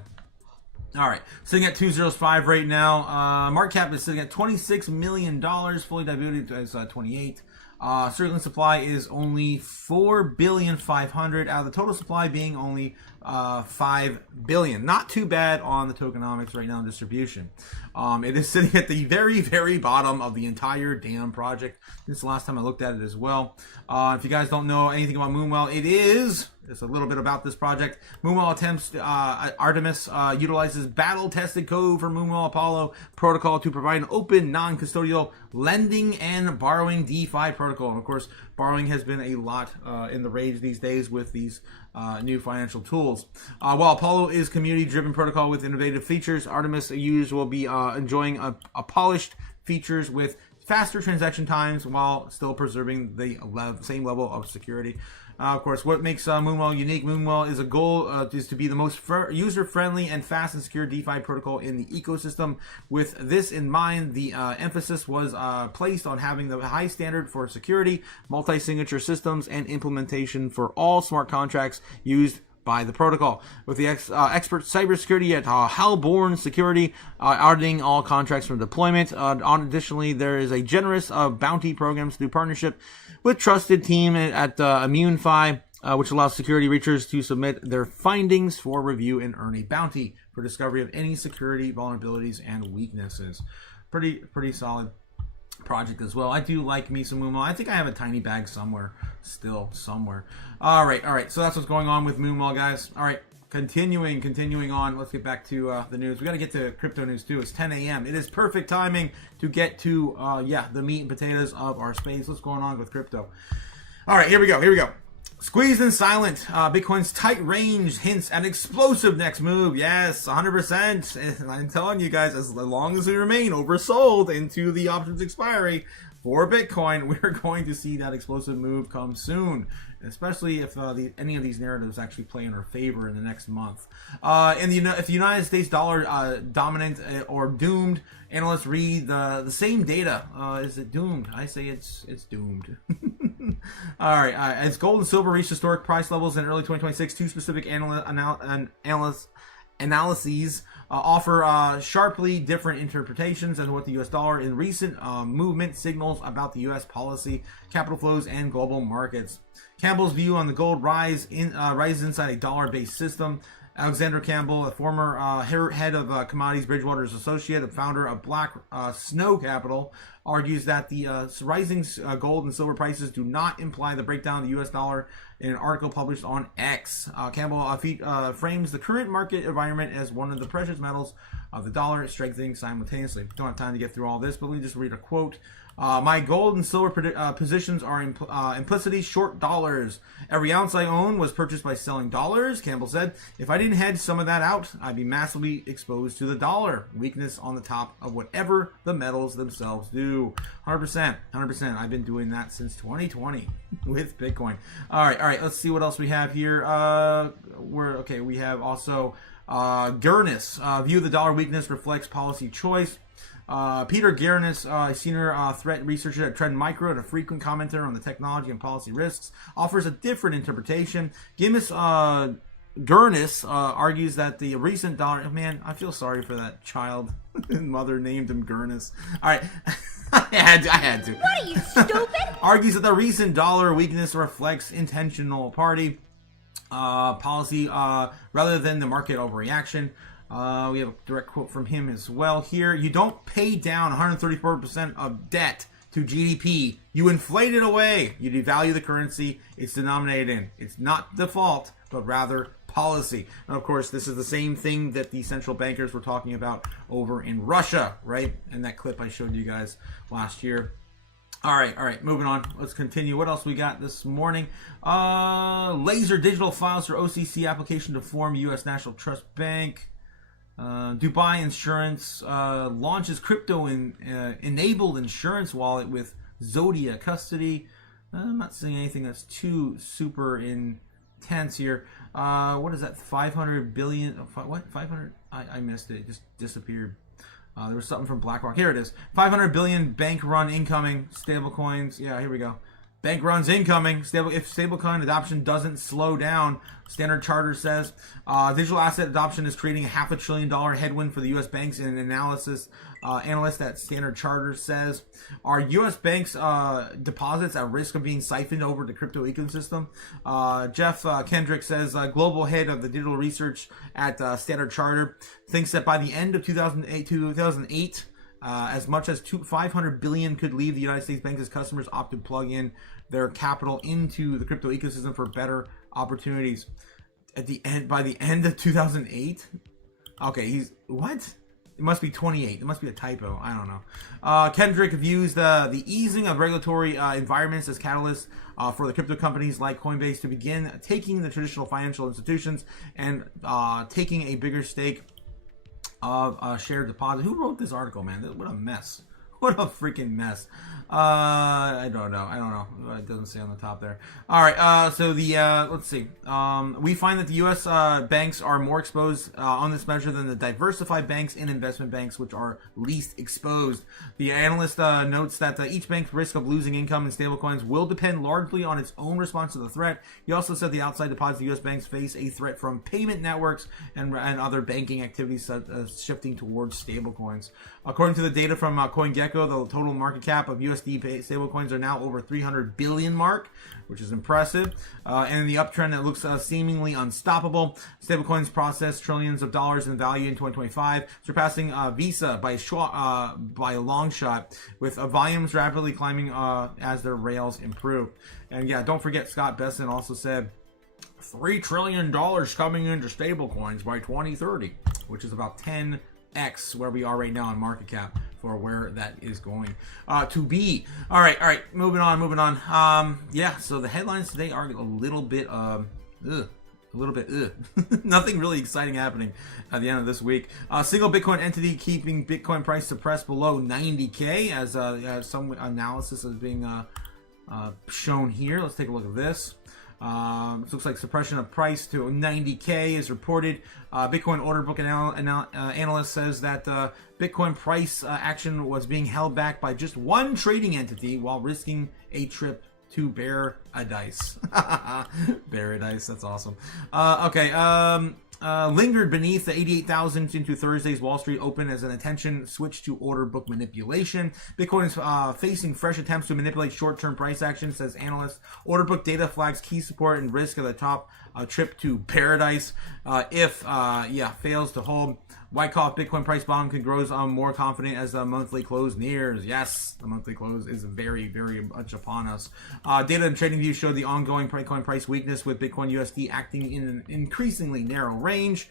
All right, sitting at 205 right now. Market cap is sitting at $26 million, fully diluted as 28. Circulating supply is only 4,500,000 out of the total supply being only 5 billion. Not too bad on the tokenomics right now in distribution. It is sitting at the very, very bottom of the entire damn project. This is the last time I looked at it as well. If you guys don't know anything about Moonwell, it's a little bit about this project. Moonwell attempts Artemis utilizes battle-tested code for Moonwell Apollo protocol to provide an open, non-custodial lending and borrowing DeFi protocol. And of course, borrowing has been a lot in the rage these days with these new financial tools. While Apollo is community-driven protocol with innovative features, Artemis users will be enjoying a polished features with faster transaction times while still preserving the same level of security. Of course, what makes Moonwell unique? Moonwell is a goal is to be the most user-friendly and fast and secure DeFi protocol in the ecosystem. With this in mind, the emphasis was placed on having the high standard for security, multi-signature systems, and implementation for all smart contracts used by the protocol. With the expert cybersecurity at Hellborn Security auditing all contracts from deployment. Additionally, there is a generous bounty programs through partnership with trusted team at ImmuneFi, which allows security researchers to submit their findings for review and earn a bounty for discovery of any security vulnerabilities and weaknesses. Pretty solid project as well. I do like me some Moonwell. I think I have a tiny bag somewhere. All right. So that's what's going on with Moonwell, guys. All right. Continuing on. Let's get back to the news. We got to get to crypto news too. It's 10 a.m. It is perfect timing to get to the meat and potatoes of our space. What's going on with crypto? All right, here we go. Squeezed and silent. Bitcoin's tight range hints at explosive next move. Yes, 100%. And I'm telling you guys, as long as we remain oversold into the options expiry for Bitcoin, we're going to see that explosive move come soon. Especially if any of these narratives actually play in our favor in the next month. If the United States dollar dominant or doomed, analysts read the same data. Is it doomed? I say it's doomed. All right. As gold and silver reached historic price levels in early 2026, two specific analyses offer sharply different interpretations as what the U.S. dollar in recent movement signals about the U.S. policy, capital flows, and global markets. Campbell's view on the gold rises inside a dollar-based system. Alexander Campbell, a former head of Commodities Bridgewater's associate and founder of Black Snow Capital, argues that the rising gold and silver prices do not imply the breakdown of the U.S. dollar in an article published on X. Campbell frames the current market environment as one of the precious metals of the dollar strengthening simultaneously. Don't have time to get through all this, but let me just read a quote. My gold and silver positions are implicitly short dollars. Every ounce I own was purchased by selling dollars, Campbell said. If I didn't hedge some of that out, I'd be massively exposed to the dollar. Weakness on the top of whatever the metals themselves do. 100%. I've been doing that since 2020 with Bitcoin. All right. Let's see what else we have here. We have also Gurnis. View of the dollar weakness reflects policy choice. Peter Gurnis, a senior threat researcher at Trend Micro and a frequent commenter on the technology and policy risks, offers a different interpretation. Gurnis argues that the recent dollar... Man, I feel sorry for that child. Mother named him Gurnis. All right. I had to. What are you, stupid? Argues that the recent dollar weakness reflects intentional party policy rather than the market overreaction. We have a direct quote from him as well here. You don't pay down 134% of debt to GDP. You inflate it away. You devalue the currency it's denominated in. It's not default, but rather policy. And of course, this is the same thing that the central bankers were talking about over in Russia, right? And that clip I showed you guys last year. All right, moving on. Let's continue. What else we got this morning? Laser digital files for OCC application to form U.S. National Trust Bank. Dubai Insurance launches crypto-enabled insurance wallet with Zodia custody. I'm not seeing anything that's too super intense here. What is that? 500 billion? What? 500? I missed it. It just disappeared. There was something from BlackRock. Here it is. 500 billion bank run incoming. Stablecoins. Yeah, here we go. Bank runs incoming. If stablecoin adoption doesn't slow down, Standard Chartered says. Digital asset adoption is creating a $500 billion headwind for the U.S. banks, and an analyst at Standard Chartered says. Are U.S. banks deposits at risk of being siphoned over the crypto ecosystem? Jeff Kendrick says, global head of the digital research at Standard Chartered, thinks that by the end of 2008, as much as $500 billion could leave the United States banks as customers opt to plug in their capital into the crypto ecosystem for better opportunities. By the end of 2008? Okay, what? It must be 28. It must be a typo. I don't know. Kendrick views the easing of regulatory environments as catalysts for the crypto companies like Coinbase to begin taking the traditional financial institutions and taking a bigger stake of shared deposit. Who wrote this article, man? What a mess. What a freaking mess. I don't know. It doesn't say on the top there. All right. So let's see. We find that the U.S. banks are more exposed on this measure than the diversified banks and investment banks, which are least exposed. The analyst notes that each bank's risk of losing income in stablecoins will depend largely on its own response to the threat. He also said the outside deposits of U.S. banks face a threat from payment networks and other banking activities shifting towards stablecoins. According to the data from CoinGecko, the total market cap of USD stablecoins are now over 300 billion mark, which is impressive. And in the uptrend, it looks seemingly unstoppable. Stablecoins process trillions of dollars in value in 2025, surpassing Visa by a long shot, with volumes rapidly climbing as their rails improve. And yeah, don't forget, Scott Besson also said $3 trillion coming into stablecoins by 2030, which is about 10x where we are right now on market cap for where that is going to be. All right, moving on. Yeah, so the headlines today are a little bit nothing really exciting happening at the end of this week. Single Bitcoin entity keeping Bitcoin price suppressed below 90K, as some analysis is being shown here. Let's take a look at this. It looks like suppression of price to 90K is reported. Bitcoin order book analyst says that Bitcoin price action was being held back by just one trading entity while risking a trip to Paradise. Paradise, that's awesome. Lingered beneath the 88,000 into Thursday's Wall Street open as an attention switched to order book manipulation. Bitcoin is facing fresh attempts to manipulate short-term price action, says analyst. Order book data flags key support and risk of the top trip to Paradise if fails to hold. Wyckoff Bitcoin price bomb could grow more confident as the monthly close nears. Yes, the monthly close is very, very much upon us. Data and trading views showed the ongoing Bitcoin price weakness, with Bitcoin USD acting in an increasingly narrow range.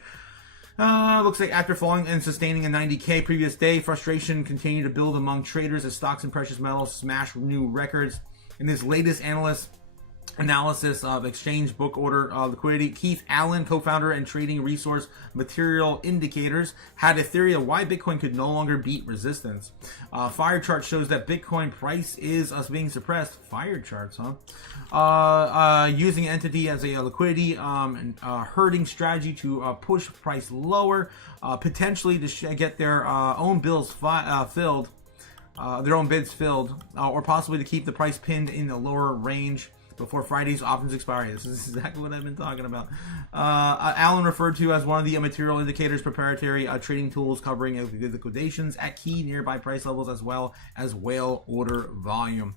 Looks like after falling and sustaining a 90K previous day, frustration continued to build among traders as stocks and precious metals smash new records. In this latest analysis of exchange book order liquidity, Keith Allen, co-founder and trading resource Material Indicators, had a theory of why Bitcoin could no longer beat resistance. Fire chart shows that Bitcoin price is being suppressed. Fire charts, using entity as a liquidity herding strategy to push price lower, potentially to get their own bills filled, their own bids filled, or possibly to keep the price pinned in the lower range before Friday's options expiry. This is exactly what I've been talking about. Allen referred to as one of the Material Indicators proprietary trading tools covering liquidations at key nearby price levels as well as whale order volume.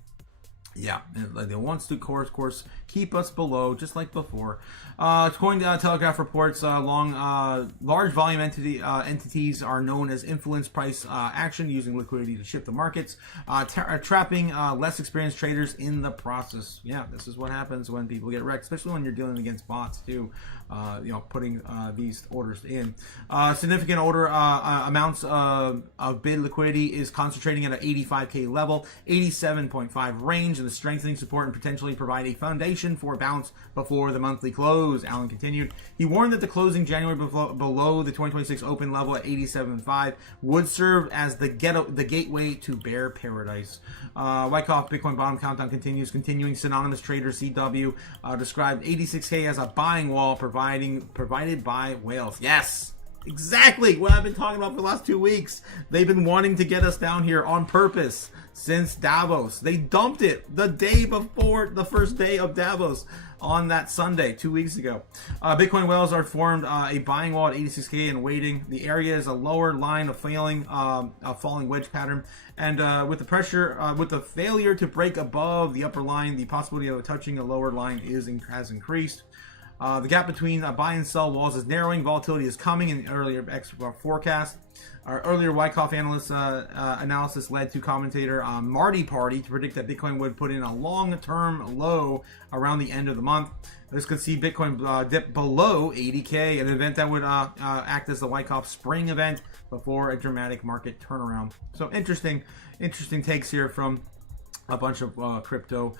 Yeah, it wants to, of course, keep us below, just like before. Cointelegraph reports large volume entities are known as influence price action, using liquidity to shift the markets, trapping less experienced traders in the process. Yeah, this is what happens when people get wrecked, especially when you're dealing against bots too. Putting these orders in. Significant order amounts of bid liquidity is concentrating at an 85K level, 87.5 range, and the strengthening support and potentially provide a foundation for bounce before the monthly close. Allen continued. He warned that the closing January below the 2026 open level at 87.5 would serve as the gateway to bear paradise. Wyckoff Bitcoin bottom countdown continues. Continuing synonymous trader CW described 86K as a buying wall provided by whales. Yes, exactly what I've been talking about for the last 2 weeks. They've been wanting to get us down here on purpose since Davos. They dumped it the day before the first day of Davos on that Sunday 2 weeks ago. Bitcoin whales are formed a buying wall at 86K and waiting. The area is a lower line of falling wedge pattern, and with the pressure, with the failure to break above the upper line, the possibility of touching a lower line has increased. The gap between buy and sell walls is narrowing. Volatility is coming in earlier forecast. Our earlier Wyckoff analysis led to commentator Marty Party to predict that Bitcoin would put in a long-term low around the end of the month. This could see Bitcoin dip below 80K, an event that would act as the Wyckoff spring event before a dramatic market turnaround. So interesting takes here from a bunch of crypto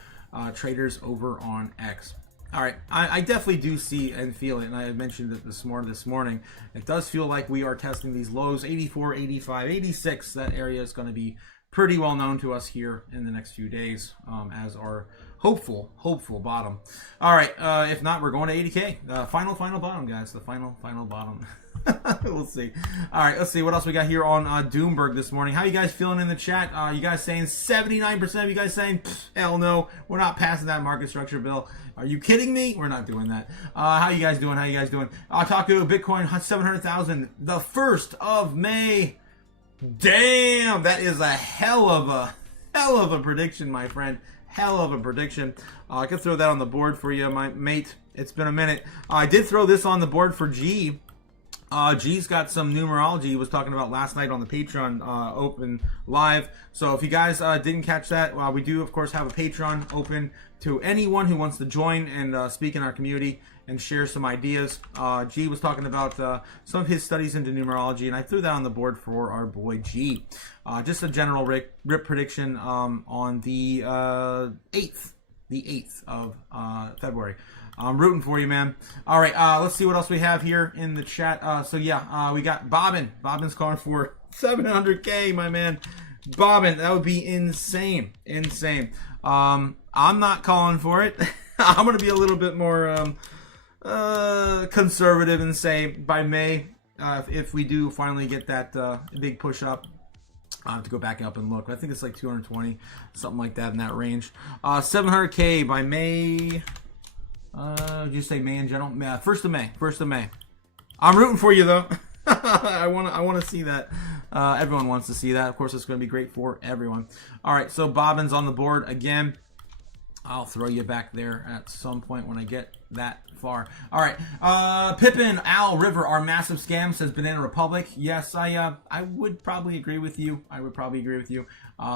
traders over on X. All right, I definitely do see and feel it, and I mentioned it this morning. It does feel like we are testing these lows, 84, 85, 86. That area is going to be pretty well known to us here in the next few days as our hopeful bottom. All right, if not, we're going to 80K. Final bottom, guys. The final bottom. We'll see. All right, let's see what else we got here on Doomberg this morning. How you guys feeling in the chat? You guys saying 79% of you guys saying, hell no, we're not passing that market structure bill. Are you kidding me? We're not doing that. How you guys doing? Otaku, Bitcoin, 700,000. The 1st of May. Damn, that is a hell of a prediction, my friend. Hell of a prediction. I could throw that on the board for you, my mate. It's been a minute. I did throw this on the board for G. G's got some numerology he was talking about last night on the Patreon open live. So if you guys didn't catch that, we do, of course, have a Patreon open to anyone who wants to join and speak in our community and share some ideas. G was talking about some of his studies into numerology, and I threw that on the board for our boy G. Just a general rip prediction on the 8th of February. I'm rooting for you, man. All right, let's see what else we have here in the chat. We got Bobbin. Bobbin's calling for 700K, my man. Bobbin, that would be insane. I'm not calling for it. I'm going to be a little bit more conservative and say by May, if we do finally get that big push up, I have to go back up and look. I think it's like 220, something like that in that range. 700K by May. Did you say May in general? 1st of May. I'm rooting for you though. I want to see that. Everyone wants to see that. Of course, it's going to be great for everyone. All right, so Bobbin's on the board again. I'll throw you back there at some point when I get that far. All right, Pippin, Owl River are massive scams, says Banana Republic. Yes, I would probably agree with you.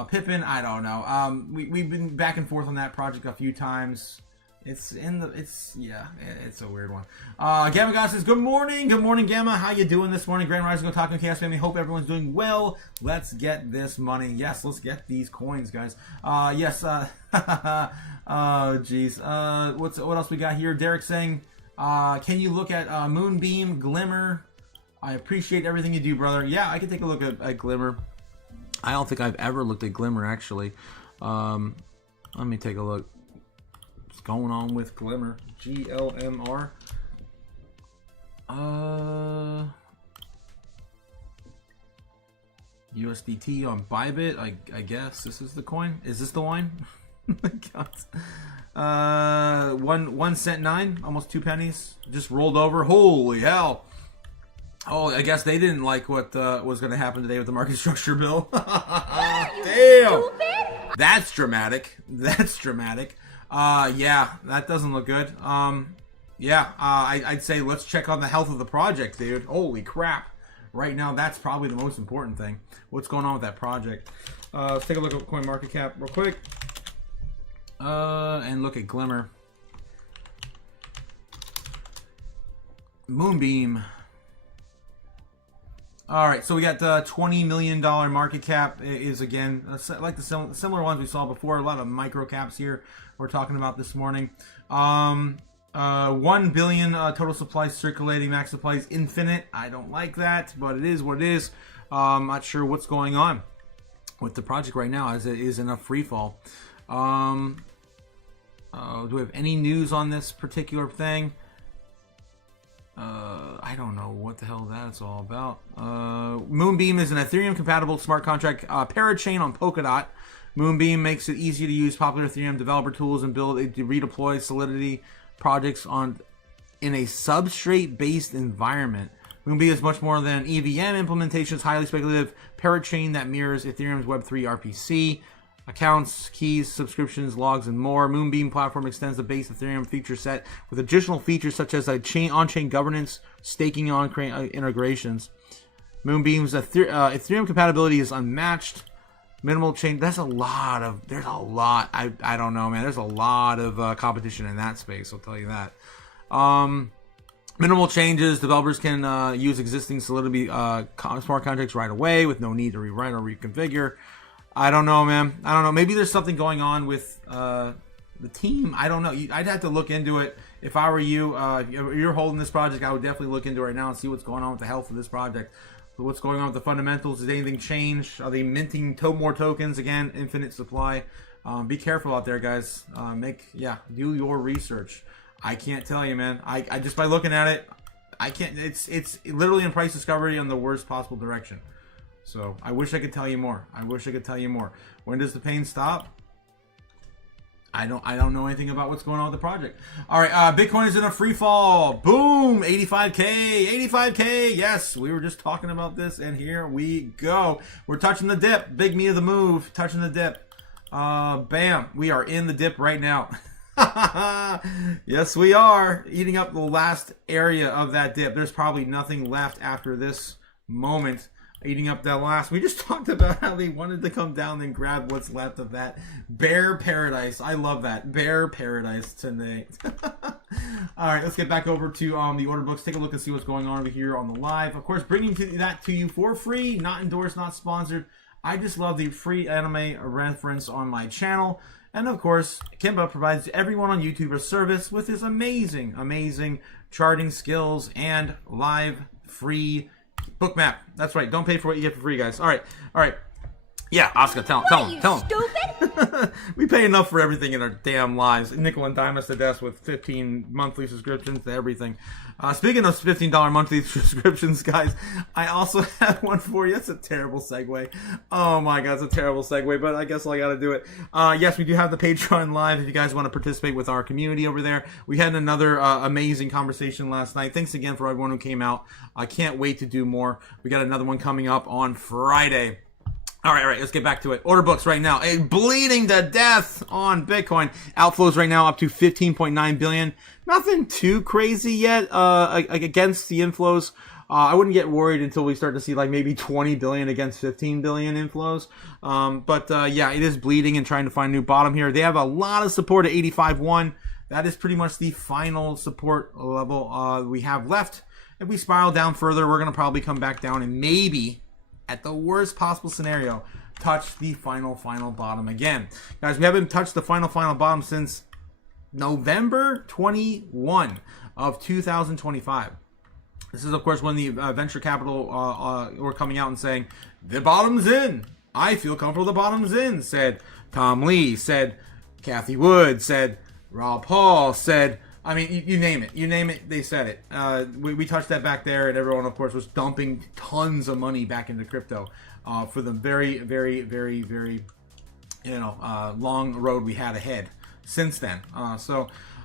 Pippin, I don't know. We've been back and forth on that project a few times. It's a weird one. Gamma God says, good morning, Gamma. How you doing this morning? Grand Rising Otaku Chaos family. Hope everyone's doing well. Let's get this money. Yes, let's get these coins, guys. Yes. Oh, geez. What else we got here? Derek saying, can you look at Moonbeam, Glimmer? I appreciate everything you do, brother. Yeah, I can take a look at Glimmer. I don't think I've ever looked at Glimmer, actually. Let me take a look. Going on with Glimmer, GLMR. USDT on Bybit. I guess this is the coin. Is this the one? God. 1 cent 9, almost 2 pennies. Just rolled over. Holy hell! Oh, I guess they didn't like what was going to happen today with the market structure bill. Damn! That's dramatic. Yeah, that doesn't look good. I'd say let's check on the health of the project, dude. Holy crap. Right now, that's probably the most important thing. What's going on with that project? Let's take a look at CoinMarketCap real quick. And look at Glimmer. Moonbeam. All right, so we got $20 million market cap is, again, like the similar ones we saw before. A lot of micro caps here we're talking about this morning. 1 billion total supply circulating, max supply is infinite. I don't like that, but it is what it is. I'm not sure what's going on with the project right now, as it is in a free fall. Do we have any news on this particular thing? I don't know what the hell that's all about. Moonbeam is an Ethereum-compatible smart contract parachain on Polkadot. Moonbeam makes it easy to use popular Ethereum developer tools and redeploy Solidity projects in a substrate-based environment. Moonbeam is much more than EVM implementation. It's highly speculative parachain that mirrors Ethereum's Web3 RPC. Accounts, keys, subscriptions, logs, and more. Moonbeam platform extends the base Ethereum feature set with additional features such as on-chain governance, staking, integrations. Moonbeam's Ethereum compatibility is unmatched. Minimal change. There's a lot. I don't know, man. There's a lot of competition in that space. I'll tell you that. Minimal changes. Developers can use existing Solidity smart contracts right away with no need to rewrite or reconfigure. I don't know, man. I don't know. Maybe there's something going on with the team. I don't know. I'd have to look into it. If I were you, if you're holding this project, I would definitely look into it right now and see what's going on with the health of this project. what's going on with the fundamentals? Did anything change? Are they minting more tokens again? Infinite supply. Be careful out there, guys. Do your research. I can't tell you, man. I just by looking at it, I can't. It's literally in price discovery on the worst possible direction. So I wish I could tell you more. When does the pain stop? I don't know anything about what's going on with the project. All right, Bitcoin is in a free fall. Boom, 85K. Yes, we were just talking about this, and here we go. We're touching the dip. Big me of the move, touching the dip. Bam, we are in the dip right now. Yes, we are eating up the last area of that dip. There's probably nothing left after this moment. Eating up that last. We just talked about how they wanted to come down and grab what's left of that bear paradise. I love that. Bear paradise today. All right, let's get back over to the order books. Take a look and see what's going on over here on the live. Of course, bringing that to you for free. Not endorsed, not sponsored. I just love the free anime reference on my channel. And of course, Kimba provides everyone on YouTube a service with his amazing, amazing charting skills and live free book map. That's right. Don't pay for what you get for free, guys. All right. Yeah, Oscar, tell him. Stupid. We pay enough for everything in our damn lives. Nickel and dime us to death with 15 monthly subscriptions to everything. Speaking of $15 monthly subscriptions, guys, I also have one for you. It's a terrible segue. Oh my God, it's a terrible segue, but I guess I got to do it. Yes, we do have the Patreon live if you guys want to participate with our community over there. We had another amazing conversation last night. Thanks again for everyone who came out. I can't wait to do more. We got another one coming up on Friday. All right, let's get back to it. Order books right now. Bleeding to death on Bitcoin. Outflows right now up to 15.9 billion. Nothing too crazy yet against the inflows. I wouldn't get worried until we start to see like maybe 20 billion against 15 billion inflows. Yeah, it is bleeding and trying to find a new bottom here. They have a lot of support at 85.1. That is pretty much the final support level we have left. If we spiral down further, we're going to probably come back down and maybe, at the worst possible scenario, touch the final bottom again. Guys, we haven't touched the final bottom since November 21 of 2025. This is, of course, when the venture capital were coming out and saying, the bottom's in. I feel comfortable the bottom's in, said Tom Lee, said Kathy Wood, said Rob Paul, said, I mean, you name it, they said it. We touched that back there, and everyone, of course, was dumping tons of money back into crypto for the very, very, very, very, long road we had ahead since then.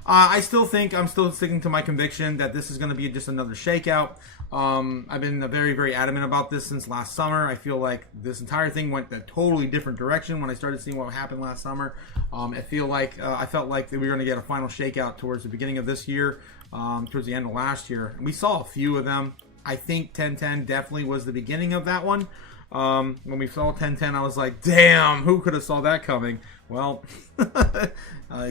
I still think I'm still sticking to my conviction that this is going to be just another shakeout. I've been very, very adamant about this since last summer. I feel like this entire thing went a totally different direction when I started seeing what happened last summer. I felt like we were going to get a final shakeout towards the beginning of this year, towards the end of last year. And we saw a few of them. I think 1010 definitely was the beginning of that one. When we saw 1010, I was like, damn, who could have saw that coming? Well,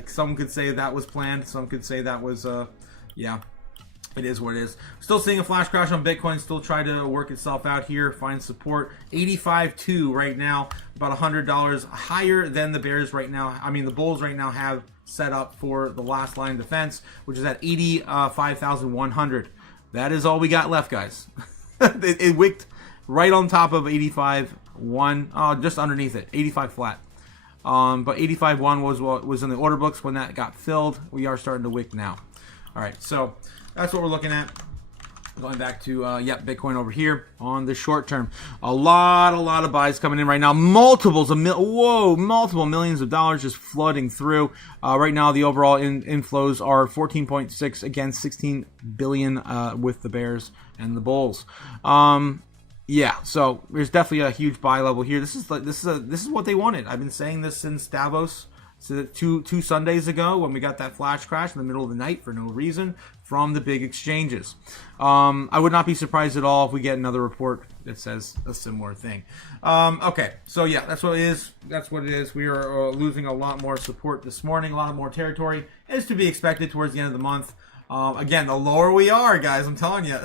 some could say that was planned. Some could say that was, it is what it is. Still seeing a flash crash on Bitcoin. Still trying to work itself out here. Find support. 85.2 right now. About $100 higher than the bears right now. I mean, the bulls right now have set up for the last line of defense, which is at 85,100. That is all we got left, guys. It wicked right on top of 85.1. Just underneath it. 85 flat. But 85.1 was what was in the order books when that got filled. We are starting to wick now. All right, so that's what we're looking at. Going back to Bitcoin over here on the short term. A lot of buys coming in right now. Multiple millions of dollars just flooding through. Right now, the overall inflows are 14.6 against 16 billion with the bears and the bulls. Yeah, so there's definitely a huge buy level here. This is what they wanted. I've been saying this since Davos, so two Sundays ago when we got that flash crash in the middle of the night for no reason from the big exchanges. I would not be surprised at all if we get another report that says a similar thing. Okay, so yeah, that's what it is. That's what it is. We are losing a lot more support this morning, a lot more territory, as to be expected towards the end of the month. Again, the lower we are, guys, I'm telling you,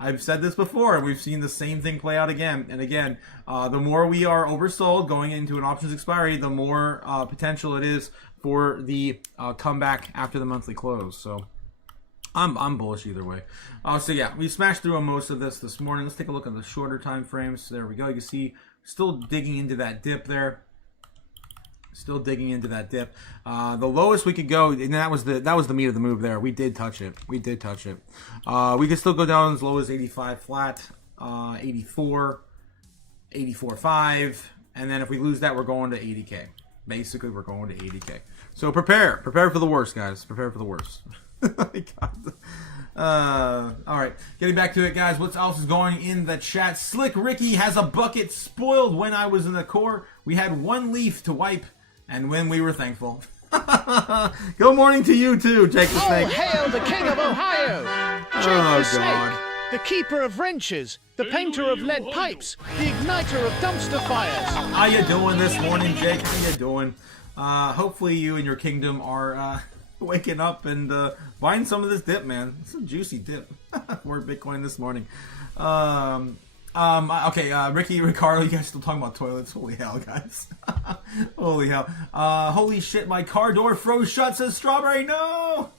I've said this before, and we've seen the same thing play out again and again. The more we are oversold going into an options expiry, the more potential it is for the comeback after the monthly close. So I'm bullish either way. So yeah, we smashed through on most of this morning. Let's take a look at the shorter time frames. There we go. You can see still digging into that dip there. Still digging into that dip. The lowest we could go, and that was the meat of the move there. We did touch it. We could still go down as low as 85 flat, 84, 84.5, and then if we lose that, we're going to 80K. Basically, we're going to 80K. So prepare for the worst, guys. Prepare for the worst. All right, getting back to it, guys. What else is going in the chat? Slick Ricky has a bucket spoiled when I was in the core. We had one leaf to wipe, and when we were thankful. Good morning to you too, Jake the Snake. Oh, hail the king of Ohio! Jake the Snake, the keeper of wrenches, the painter of lead pipes, the igniter of dumpster fires. How you doing this morning, Jake? How you doing? Hopefully you and your kingdom are waking up and buying some of this dip, man. It's a juicy dip. More Bitcoin this morning. Okay, Ricky, Ricardo, you guys still talking about toilets? Holy hell, guys. Holy hell. Holy shit, my car door froze shut, says Strawberry. No!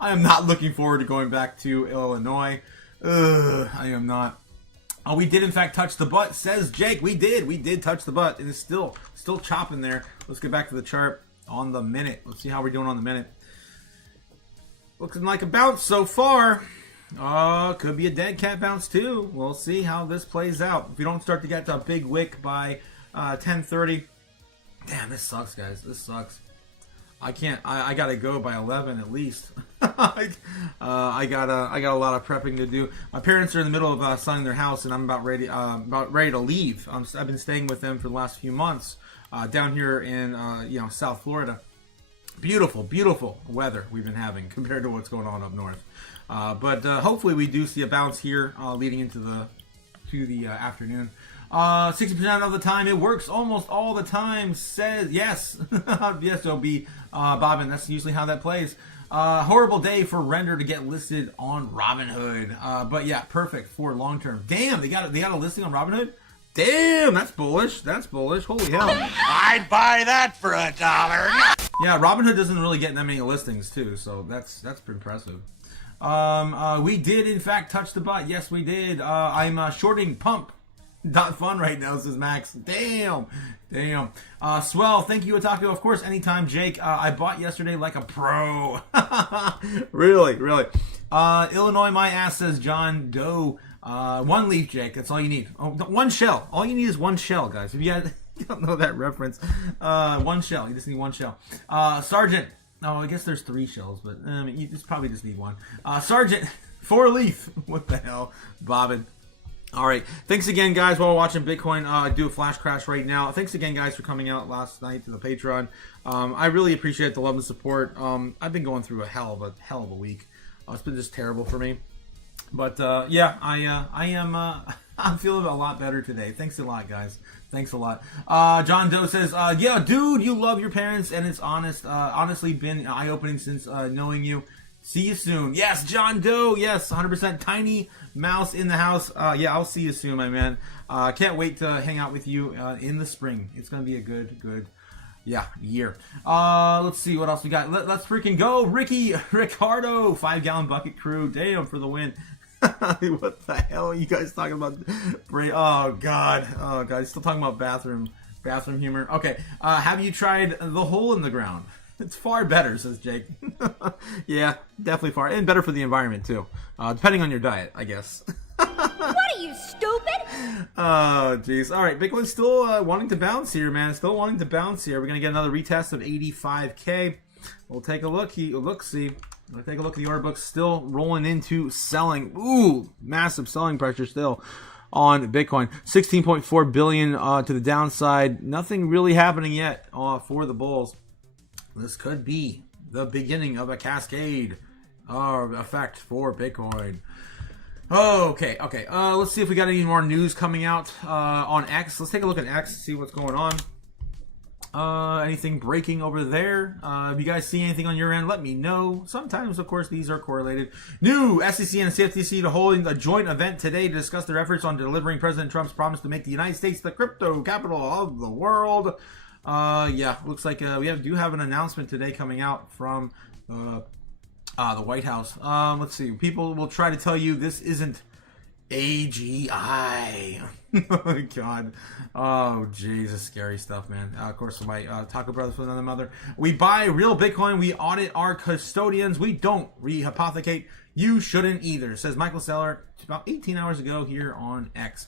I am not looking forward to going back to Illinois. I am not. Oh, we did in fact touch the butt, says Jake. We did touch the butt. It is still chopping there. Let's get back to the chart on the minute. Let's see how we're doing on the minute. Looking like a bounce so far. Could be a dead cat bounce too. We'll see how this plays out. If we don't start to get to a big wick by 10:30. Damn, this sucks, guys. This sucks. I can't. I gotta go by 11 at least. I got a lot of prepping to do. My parents are in the middle of selling their house, and I'm about ready to leave. I've been staying with them for the last few months down here in South Florida. Beautiful, beautiful weather we've been having compared to what's going on up north. But hopefully we do see a bounce here leading into the afternoon. 60% of the time it works almost all the time, says yes. Yes, it'll be Bobbin. That's usually how that plays. Horrible day for Render to get listed on Robinhood. But yeah, perfect for long term. Damn, they got a listing on Robinhood? Damn, that's bullish. That's bullish. Holy hell. I'd buy that for $1. Yeah, Robinhood doesn't really get that many listings too, so that's pretty impressive. We did in fact touch the butt. Yes, we did. I'm shorting pump.fun right now, says Max. Damn. Swell. Thank you, Otaku. Of course, anytime, Jake. I bought yesterday like a pro. Really. Illinois, my ass, says John Doe. One leaf, Jake. That's all you need. Oh, one shell. All you need is one shell, guys. If you don't know that reference, one shell. You just need one shell. Sergeant. Oh, I guess there's 3 shells, but you probably just need one. Sergeant, 4 leaf. What the hell, Bobbin? All right. Thanks again, guys. While we're watching Bitcoin do a flash crash right now. Thanks again, guys, for coming out last night to the Patreon. I really appreciate the love and support. I've been going through a hell of a week. It's been just terrible for me. But yeah, I am. I'm feeling a lot better today. Thanks a lot, guys. Thanks a lot. John Doe says, yeah, dude, you love your parents, and it's honestly been eye-opening since knowing you. See you soon. Yes, John Doe. Yes, 100%. Tiny mouse in the house. Yeah, I'll see you soon, my man. Can't wait to hang out with you in the spring. It's going to be a good year. Let's see what else we got. Let's freaking go. Ricardo, 5-gallon bucket crew. Damn, for the win. What the hell are you guys talking about? Oh god, still talking about bathroom humor. Okay, have you tried the hole in the ground? It's far better, says Jake. Yeah, definitely far, and better for the environment too, depending on your diet, I guess. What are you, stupid? Oh jeez. All right, Bitcoin's still wanting to bounce here, man. Still wanting to bounce here. We're gonna get another retest of 85K. We'll take a look. See. Let's take a look at the order book. Still rolling into selling. Ooh, massive selling pressure still on Bitcoin. 16.4 billion to the downside. Nothing really happening yet for the bulls. This could be the beginning of a cascade effect for Bitcoin. Okay. Let's see if we got any more news coming out on X. Let's take a look at X, see what's going on. Anything breaking over there? If you guys see anything on your end, let me know. Sometimes, of course, these are correlated. New SEC and CFTC to holding a joint event today to discuss their efforts on delivering President Trump's promise to make the United States the crypto capital of the world. Yeah, looks like we do have an announcement today coming out from The White House. Let's see. People will try to tell you this isn't AGI. Oh, God. Oh, Jesus. Scary stuff, man. Of course, my Taco Brothers with another mother. We buy real Bitcoin. We audit our custodians. We don't rehypothecate. You shouldn't either, says Michael Saylor about 18 hours ago here on X.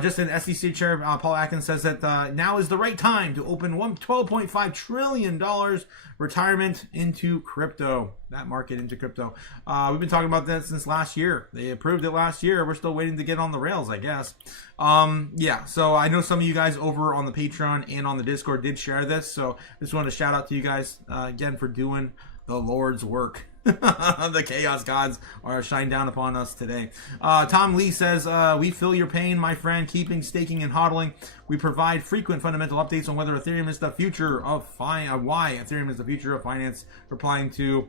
Just an SEC chair, Paul Atkins, says that now is the right time to open $12.5 trillion retirement into crypto. That market into crypto. We've been talking about that since last year. They approved it last year. We're still waiting to get on the rails, I guess. Yeah, so I know some of you guys over on the Patreon and on the Discord did share this. So just wanted to shout out to you guys again for doing the Lord's work. The chaos gods are shine down upon us today. Tom Lee says, we feel your pain, my friend, keeping, staking, and hodling. We provide frequent fundamental updates on whether Ethereum is the future of why Ethereum is the future of finance. Replying to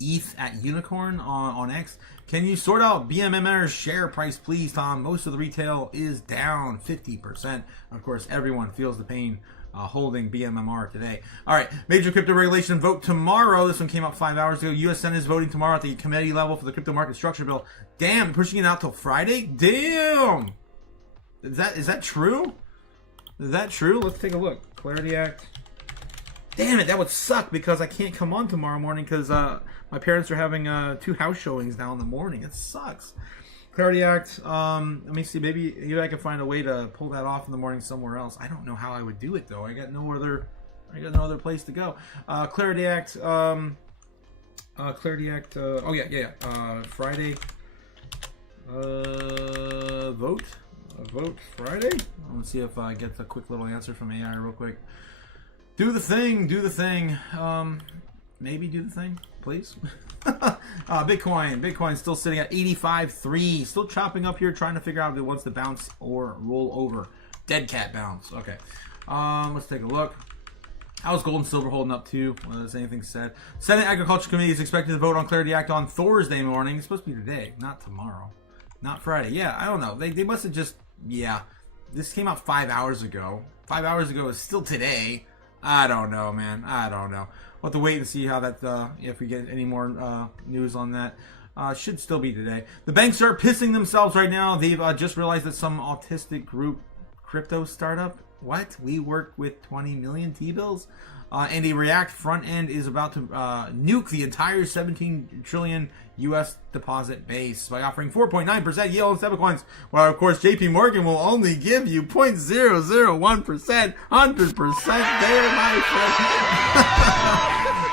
ETH at Unicorn on X. Can you sort out BMMR's share price, please, Tom? Most of the retail is down 50%. Of course, everyone feels the pain holding BMMR today. All right, major crypto regulation vote tomorrow. This one came out 5 hours ago. U.S. Senate is voting tomorrow at the committee level for the crypto market structure bill. Damn, pushing it out till Friday? Damn! Is that true? Is that true? Let's take a look. Clarity Act. Damn it, that would suck because I can't come on tomorrow morning because my parents are having 2 house showings now in the morning. It sucks. Clarity Act. Let me see. Maybe I can find a way to pull that off in the morning somewhere else. I don't know how I would do it though. I got no other place to go. Clarity Act. Clarity Act. Oh yeah. Friday. Vote Friday. Let's see if I get a quick little answer from AI real quick. Do the thing. Maybe do the thing, please. Bitcoin still sitting at 85.3. Still chopping up here, trying to figure out if it wants to bounce or roll over. Dead cat bounce. Okay. Let's take a look. How's gold and silver holding up too? Has anything said? Senate Agriculture Committee is expected to vote on Clarity Act on Thursday morning. It's supposed to be today, not tomorrow. Not Friday. Yeah, I don't know. They must have just... Yeah. This came out 5 hours ago. 5 hours ago is still today. I don't know, man. I don't know. We'll have to wait and see how that, if we get any more news on that. Should still be today. The banks are pissing themselves right now. They've just realized that some autistic group crypto startup, what? We work with 20 million T-bills? And a React front end is about to nuke the entire 17 trillion U.S. deposit base by offering 4.9% yield on stablecoins. Well, of course, JP Morgan will only give you 0.001%, 100% there, my friend.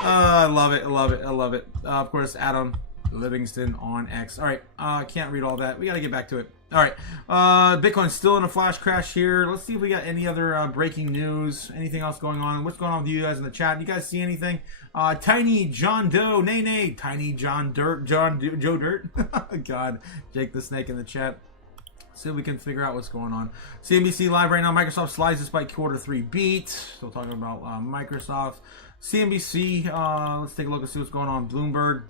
I love it. Of course, Adam Livingston on X. All right, can't read all that. We got to get back to it. All right, Bitcoin's still in a flash crash here. Let's see if we got any other breaking news. Anything else going on? What's going on with you guys in the chat? You guys see anything? Tiny John Doe, nay, Tiny John Dirt, Joe Dirt. God, Jake the Snake in the chat. See if we can figure out what's going on. CNBC Live right now. Microsoft slides despite quarter 3 beat. Still talking about Microsoft. CNBC. Let's take a look and see what's going on. Bloomberg.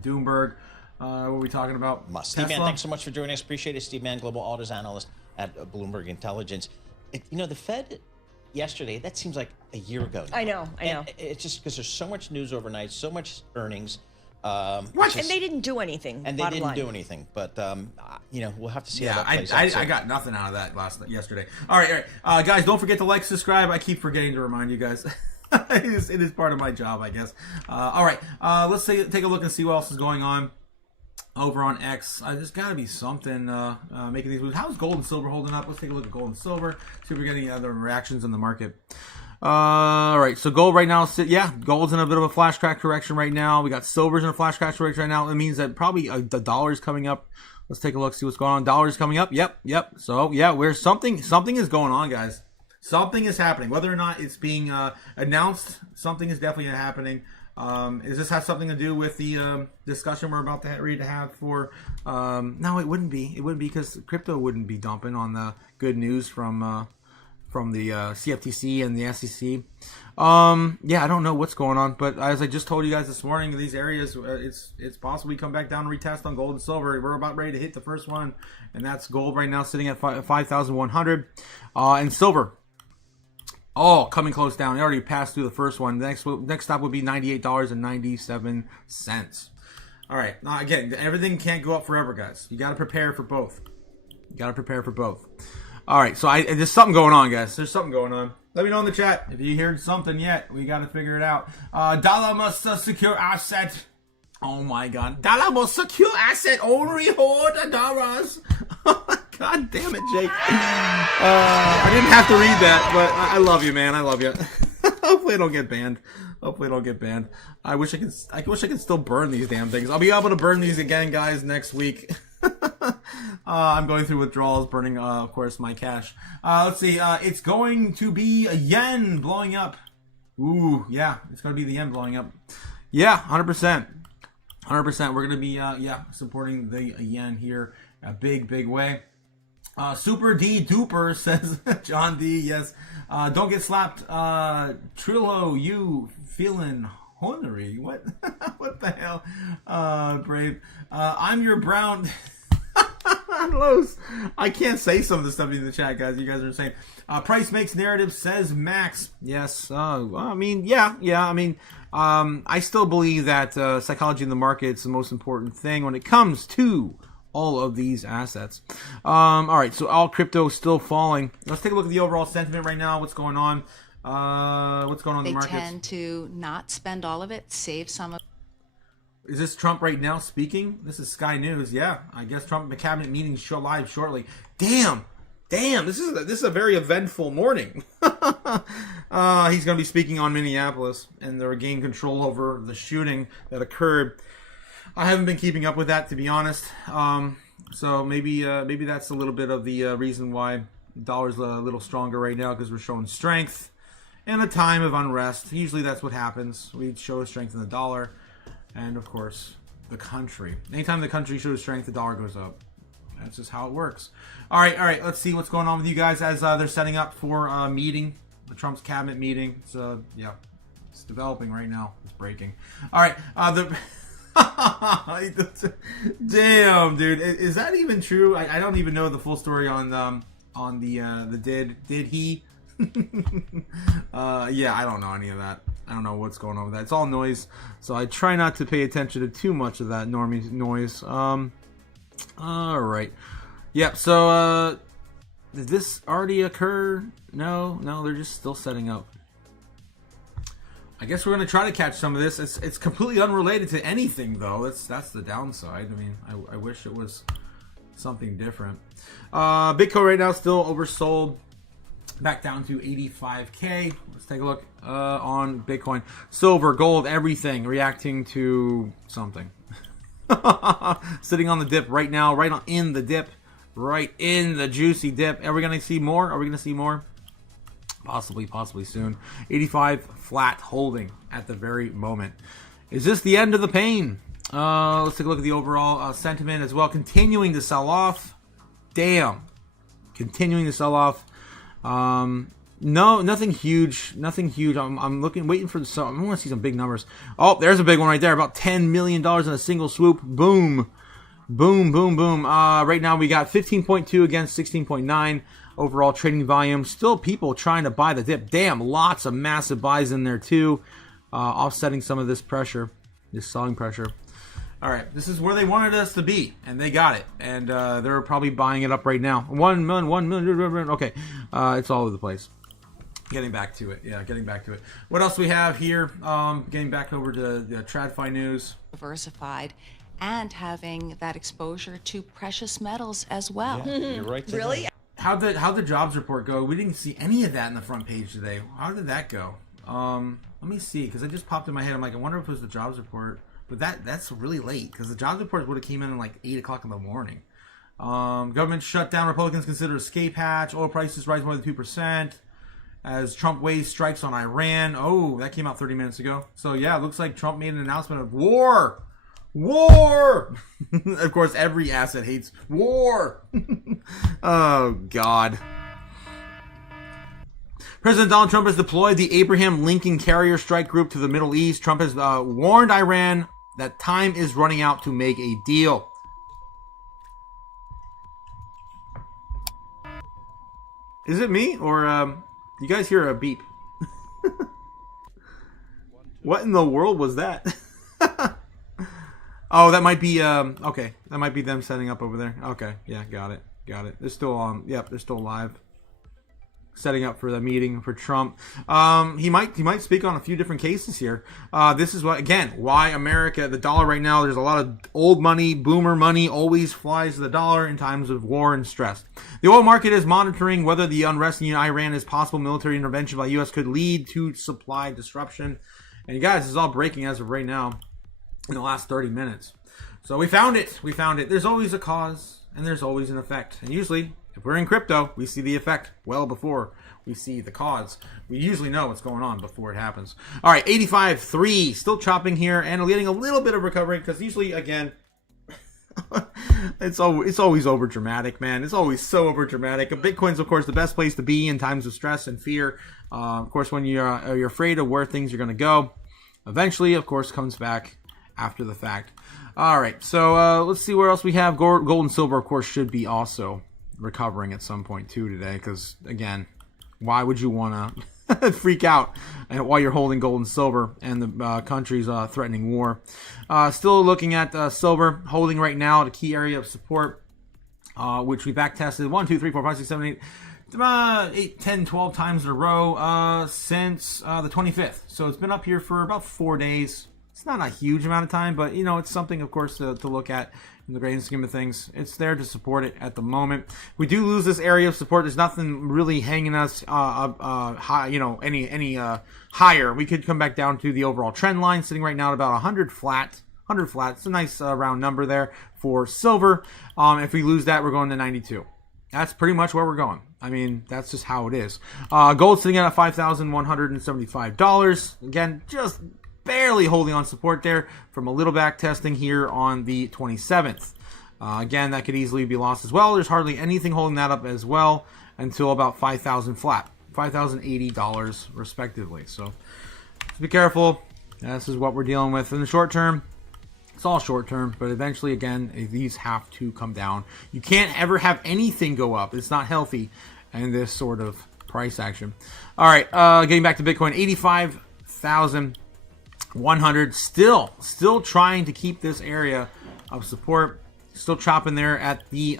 Doomberg. What are we talking about? Steve Mann, thanks so much for joining us. Appreciate it. Steve Mann, Global Autos Analyst at Bloomberg Intelligence. The Fed yesterday, that seems like a year ago now. I know. It's just because there's so much news overnight, so much earnings. What? And they didn't do anything. And they didn't do anything. But, we'll have to see how that plays out. I got nothing out of that yesterday. All right. Guys, don't forget to like, subscribe. I keep forgetting to remind you guys. It is part of my job, I guess. All right. Let's take a look and see what else is going on over on X. There's got to be something making these moves. How's gold and silver holding up? Let's take a look at gold and silver. See if we're getting any other reactions in the market. All right, so gold right now, gold's in a bit of a flash crash correction right now. We got silver's in a flash crash correction right now. It means that probably the dollar's coming up. Let's take a look, see what's going on. Dollar's coming up. Yep. So yeah, something is going on, guys. Something is happening. Whether or not it's being announced, something is definitely happening. Does this have something to do with the discussion we're about to ready to have for? No, it wouldn't be. It wouldn't be because crypto wouldn't be dumping on the good news from the CFTC and the SEC. I don't know what's going on, but as I just told you guys this morning, in these areas, it's possible we come back down and retest on gold and silver. We're about ready to hit the first one, and that's gold right now sitting at 5,100, and silver. Oh, coming close down. It already passed through the first one. Next stop would be $98.97. All right. Now, again, everything can't go up forever, guys. You got to prepare for both. All right. So there's something going on, guys. There's something going on. Let me know in the chat if you heard something yet. We got to figure it out. Dollar must secure asset. Oh my God. Dollar must secure asset. Only hold the dollars. God damn it, Jake. I didn't have to read that, but I love you, man. I love you. Hopefully I don't get banned. I wish I could still burn these damn things. I'll be able to burn these again, guys, next week. I'm going through withdrawals, burning, of course, my cash. Let's see. It's going to be a yen blowing up. Ooh, yeah. It's going to be the yen blowing up. Yeah, 100%. 100%. We're going to be, supporting the yen here a big way. Super D Duper says, John D, yes. Don't get slapped. Trillo, you feeling ornery? What? What the hell? Brave. I'm your brown... Los. I can't say some of the stuff in the chat, guys. You guys are saying. Price makes narrative, says Max. Yes. I mean, yeah. I mean, I still believe that psychology in the market is the most important thing when it comes to all of these assets. All right, so all crypto still falling. Let's take a look at the overall sentiment right now. What's going on? What's going on in the markets? They tend to not spend all of it, save some of. Is this Trump right now speaking? This is Sky News. Yeah, I guess Trump cabinet meeting live shortly. Damn. This is a very eventful morning. He's going to be speaking on Minneapolis, and they're gaining control over the shooting that occurred. I haven't been keeping up with that, to be honest. So maybe that's a little bit of the reason why the dollar's a little stronger right now, because we're showing strength in a time of unrest. Usually that's what happens. We show strength in the dollar. And, of course, the country. Anytime the country shows strength, the dollar goes up. That's just how it works. All right. Let's see what's going on with you guys as they're setting up for a meeting, the Trump's cabinet meeting. So, it's developing right now. It's breaking. All right. Damn, dude. Is that even true? I don't even know the full story on the did he? I don't know any of that. I don't know what's going on with that. It's all noise, so I try not to pay attention to too much of that normie noise. All right. Yep. So, did this already occur? No, they're just still setting up. I guess we're gonna try to catch some of this. It's completely unrelated to anything, though. That's the downside. I mean, I wish it was something different. Bitcoin right now still oversold. Back down to 85K. Let's take a look on Bitcoin. Silver, gold, everything reacting to something. Sitting on the dip right now, in the dip, right in the juicy dip. Are we going to see more? Possibly soon. 85 flat holding at the very moment. Is this the end of the pain? Let's take a look at the overall sentiment as well. Continuing to sell off. Damn. Continuing to sell off. No, nothing huge. I'm waiting for I want to see some big numbers. Oh, there's a big one right there. About $10 million in a single swoop. Boom. Right now we got 15.2 against 16.9 overall trading volume. Still people trying to buy the dip. Damn, lots of massive buys in there too. Offsetting some of this pressure, this selling pressure. All right, this is where they wanted us to be, and they got it. And they're probably buying it up right now. 1 million. Okay, it's all over the place. Getting back to it. What else we have here? Getting back over to the TradFi news. Diversified and having that exposure to precious metals as well. Yeah, you're right. Really? How'd the jobs report go? We didn't see any of that in the front page today. How did that go? Let me see, because it just popped in my head. I'm like, I wonder if it was the jobs report. But that's really late, because the jobs report would have came in like 8 o'clock in the morning. Government shutdown. Republicans consider escape hatch. Oil prices rise more than 2%. As Trump weighs strikes on Iran. Oh, that came out 30 minutes ago. So, yeah, it looks like Trump made an announcement of war. Of course, every asset hates war. Oh, God. President Donald Trump has deployed the Abraham Lincoln Carrier Strike Group to the Middle East. Trump has warned Iran that time is running out to make a deal. Is it me? Or You guys hear a beep? What in the world was that? Oh, that might be okay. That might be them setting up over there. Okay, yeah, got it. They're still on. Yep, they're still live. Setting up for the meeting for Trump. He might speak on a few different cases here. This is why America, the dollar right now, there's a lot of old money, boomer money, always flies to the dollar in times of war and stress. The oil market is monitoring whether the unrest in Iran as possible military intervention by the U.S. could lead to supply disruption. And you guys, this is all breaking as of right now in the last 30 minutes. So we found it. There's always a cause and there's always an effect. And usually, if we're in crypto, we see the effect well before we see the cause. We usually know what's going on before it happens. All right, 85.3, still chopping here, and getting a little bit of recovery because usually, again, it's always over dramatic, man. It's always so over dramatic. Bitcoin's, of course, the best place to be in times of stress and fear. Of course, when you're afraid of where things are going to go, eventually, of course, comes back after the fact. All right, so let's see where else we have. Gold and silver, of course, should be also recovering at some point too today, because again, why would you want to freak out while you're holding gold and silver and the country's threatening war? Still looking at silver, holding right now at a key area of support, which we back tested 1, 2, 3, 4, 5, 6, 7, 8, 10, 12 times in a row since the 25th. So it's been up here for about 4 days. It's not a huge amount of time, but it's something, of course, to look at in the grand scheme of things. It's there to support it at the moment. We do lose this area of support. There's nothing really hanging us high, any higher. We could come back down to the overall trend line, sitting right now at about 100 flat. 100 flat. It's a nice round number there for silver. If we lose that, we're going to 92. That's pretty much where we're going. I mean, that's just how it is. Gold sitting at $5,175. Again, just barely holding on support there from a little back testing here on the 27th. Again, that could easily be lost as well. There's hardly anything holding that up as well until about 5,000 flat, $5,080 respectively. So be careful. This is what we're dealing with in the short term. It's all short term, but eventually, again, these have to come down. You can't ever have anything go up. It's not healthy in this sort of price action. All right, getting back to Bitcoin, 85,100. Still trying to keep this area of support. Still chopping there at the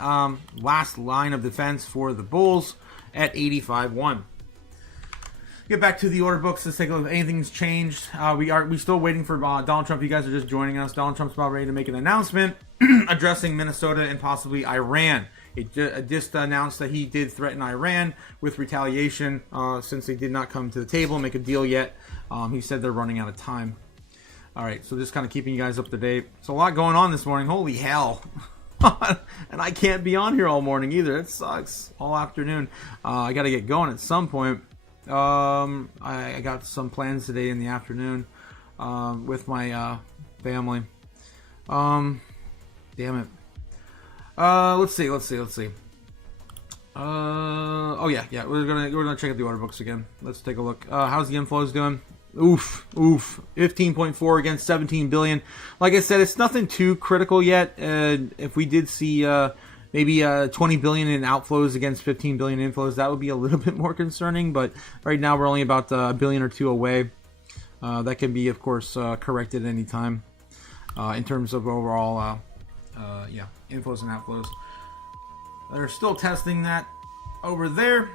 last line of defense for the bulls at 85.1. Get back to the order books. Let's take a look if anything's changed. We still waiting for Donald Trump. You guys are just joining us. Donald Trump's about ready to make an announcement addressing Minnesota and possibly Iran. He just announced that he did threaten Iran with retaliation since they did not come to the table and make a deal yet. He said they're running out of time. All right, so just kind of keeping you guys up to date. So a lot going on this morning. Holy hell. And I can't be on here all morning either. It sucks. All afternoon. I got to get going at some point. I got some plans today in the afternoon with my family. Damn it. Let's see. Oh yeah. We're gonna check out the order books again. Let's take a look. How's the inflows doing? Oof. 15.4 against 17 billion. Like I said, it's nothing too critical yet. If we did see maybe 20 billion in outflows against 15 billion inflows, that would be a little bit more concerning. But right now, we're only about a billion or two away. That can be, of course, corrected at any time in terms of overall, inflows and outflows. They're still testing that over there.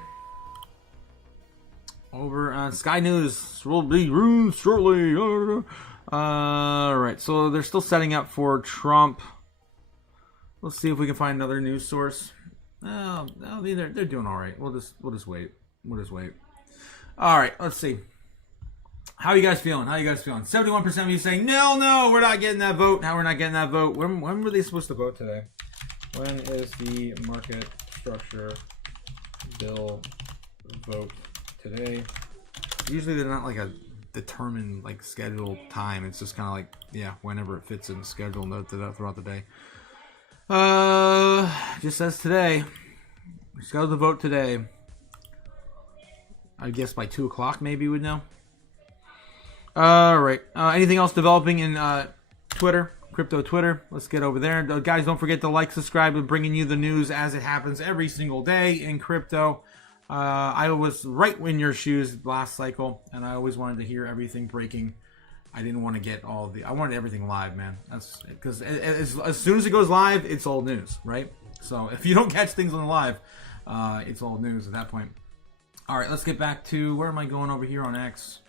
Over on Sky News will be rooms shortly. All right, so they're still setting up for Trump. Let's see if we can find another news source. They're doing all right. We'll just wait. All right, let's see. How are you guys feeling? 71% of you saying no, we're not getting that vote. How we're not getting that vote? When were they supposed to vote today? When is the market structure bill vote today? Usually they're not like a determined scheduled time. It's just kind of whenever it fits in the schedule throughout the day. Just says today. We're scheduled to vote today. I guess by 2 o'clock maybe we'd know. All right. Anything else developing in Twitter? Crypto Twitter. Let's get over there. Guys, don't forget to like, subscribe, and bringing you the news as it happens every single day in crypto. I was right in your shoes last cycle, and I always wanted to hear everything breaking. I didn't want to get I wanted everything live, man. That's because as soon as it goes live, it's old news, right? So if you don't catch things on the live, it's old news at that point. All right, let's get back to, where am I going over here on X?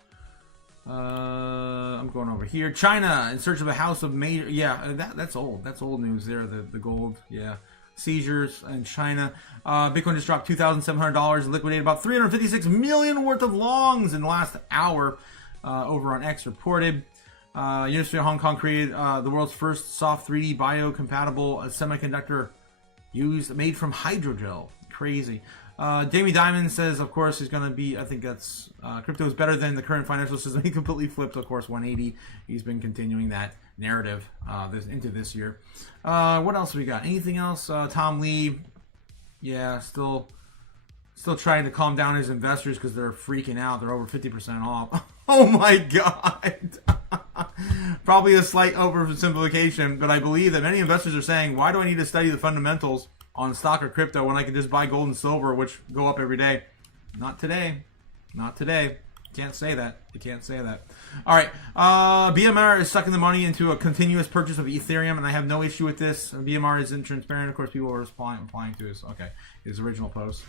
I'm going over here. China in search of a house of major. Yeah, that's old. That's old news there. The gold. Yeah. Seizures in China. Bitcoin just dropped $2,700 and liquidated about 356 million worth of longs in the last hour. Over on X reported. University of Hong Kong created the world's first soft 3D biocompatible semiconductor made from hydrogel. Crazy. Jamie Dimon says, of course, he's going to be, I think that's, crypto is better than the current financial system. He completely flipped, of course, 180. He's been continuing that narrative into this year. What else we got? Anything else? Tom Lee, yeah, still trying to calm down his investors because they're freaking out. They're over 50% off. Oh my God. Probably a slight oversimplification, but I believe that many investors are saying, why do I need to study the fundamentals on stock or crypto when I can just buy gold and silver, which go up every day? Not today. Not today. Can't say that. You can't say that. All right. BMR is sucking the money into a continuous purchase of Ethereum, and I have no issue with this. BMR isn't transparent. Of course, people are replying to his, his original post.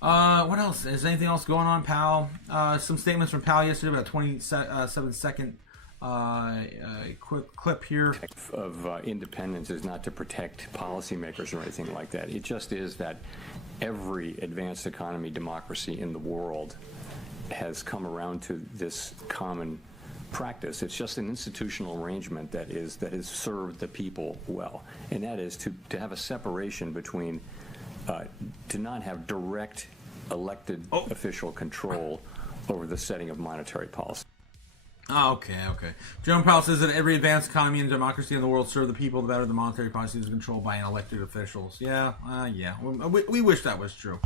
What else? Is anything else going on, Powell? Some statements from Powell yesterday about a 27-second quick clip here. Of independence is not to protect policymakers or anything like that. It just is that every advanced economy democracy in the world has come around to this common practice. It's just an institutional arrangement that has served the people well, and that is to have a separation between to not have direct elected official control over the setting of monetary policy. Oh, okay. Jerome Powell says that every advanced economy and democracy in the world serve the people, the better the monetary policy is controlled by elected officials. Yeah. We wish that was true.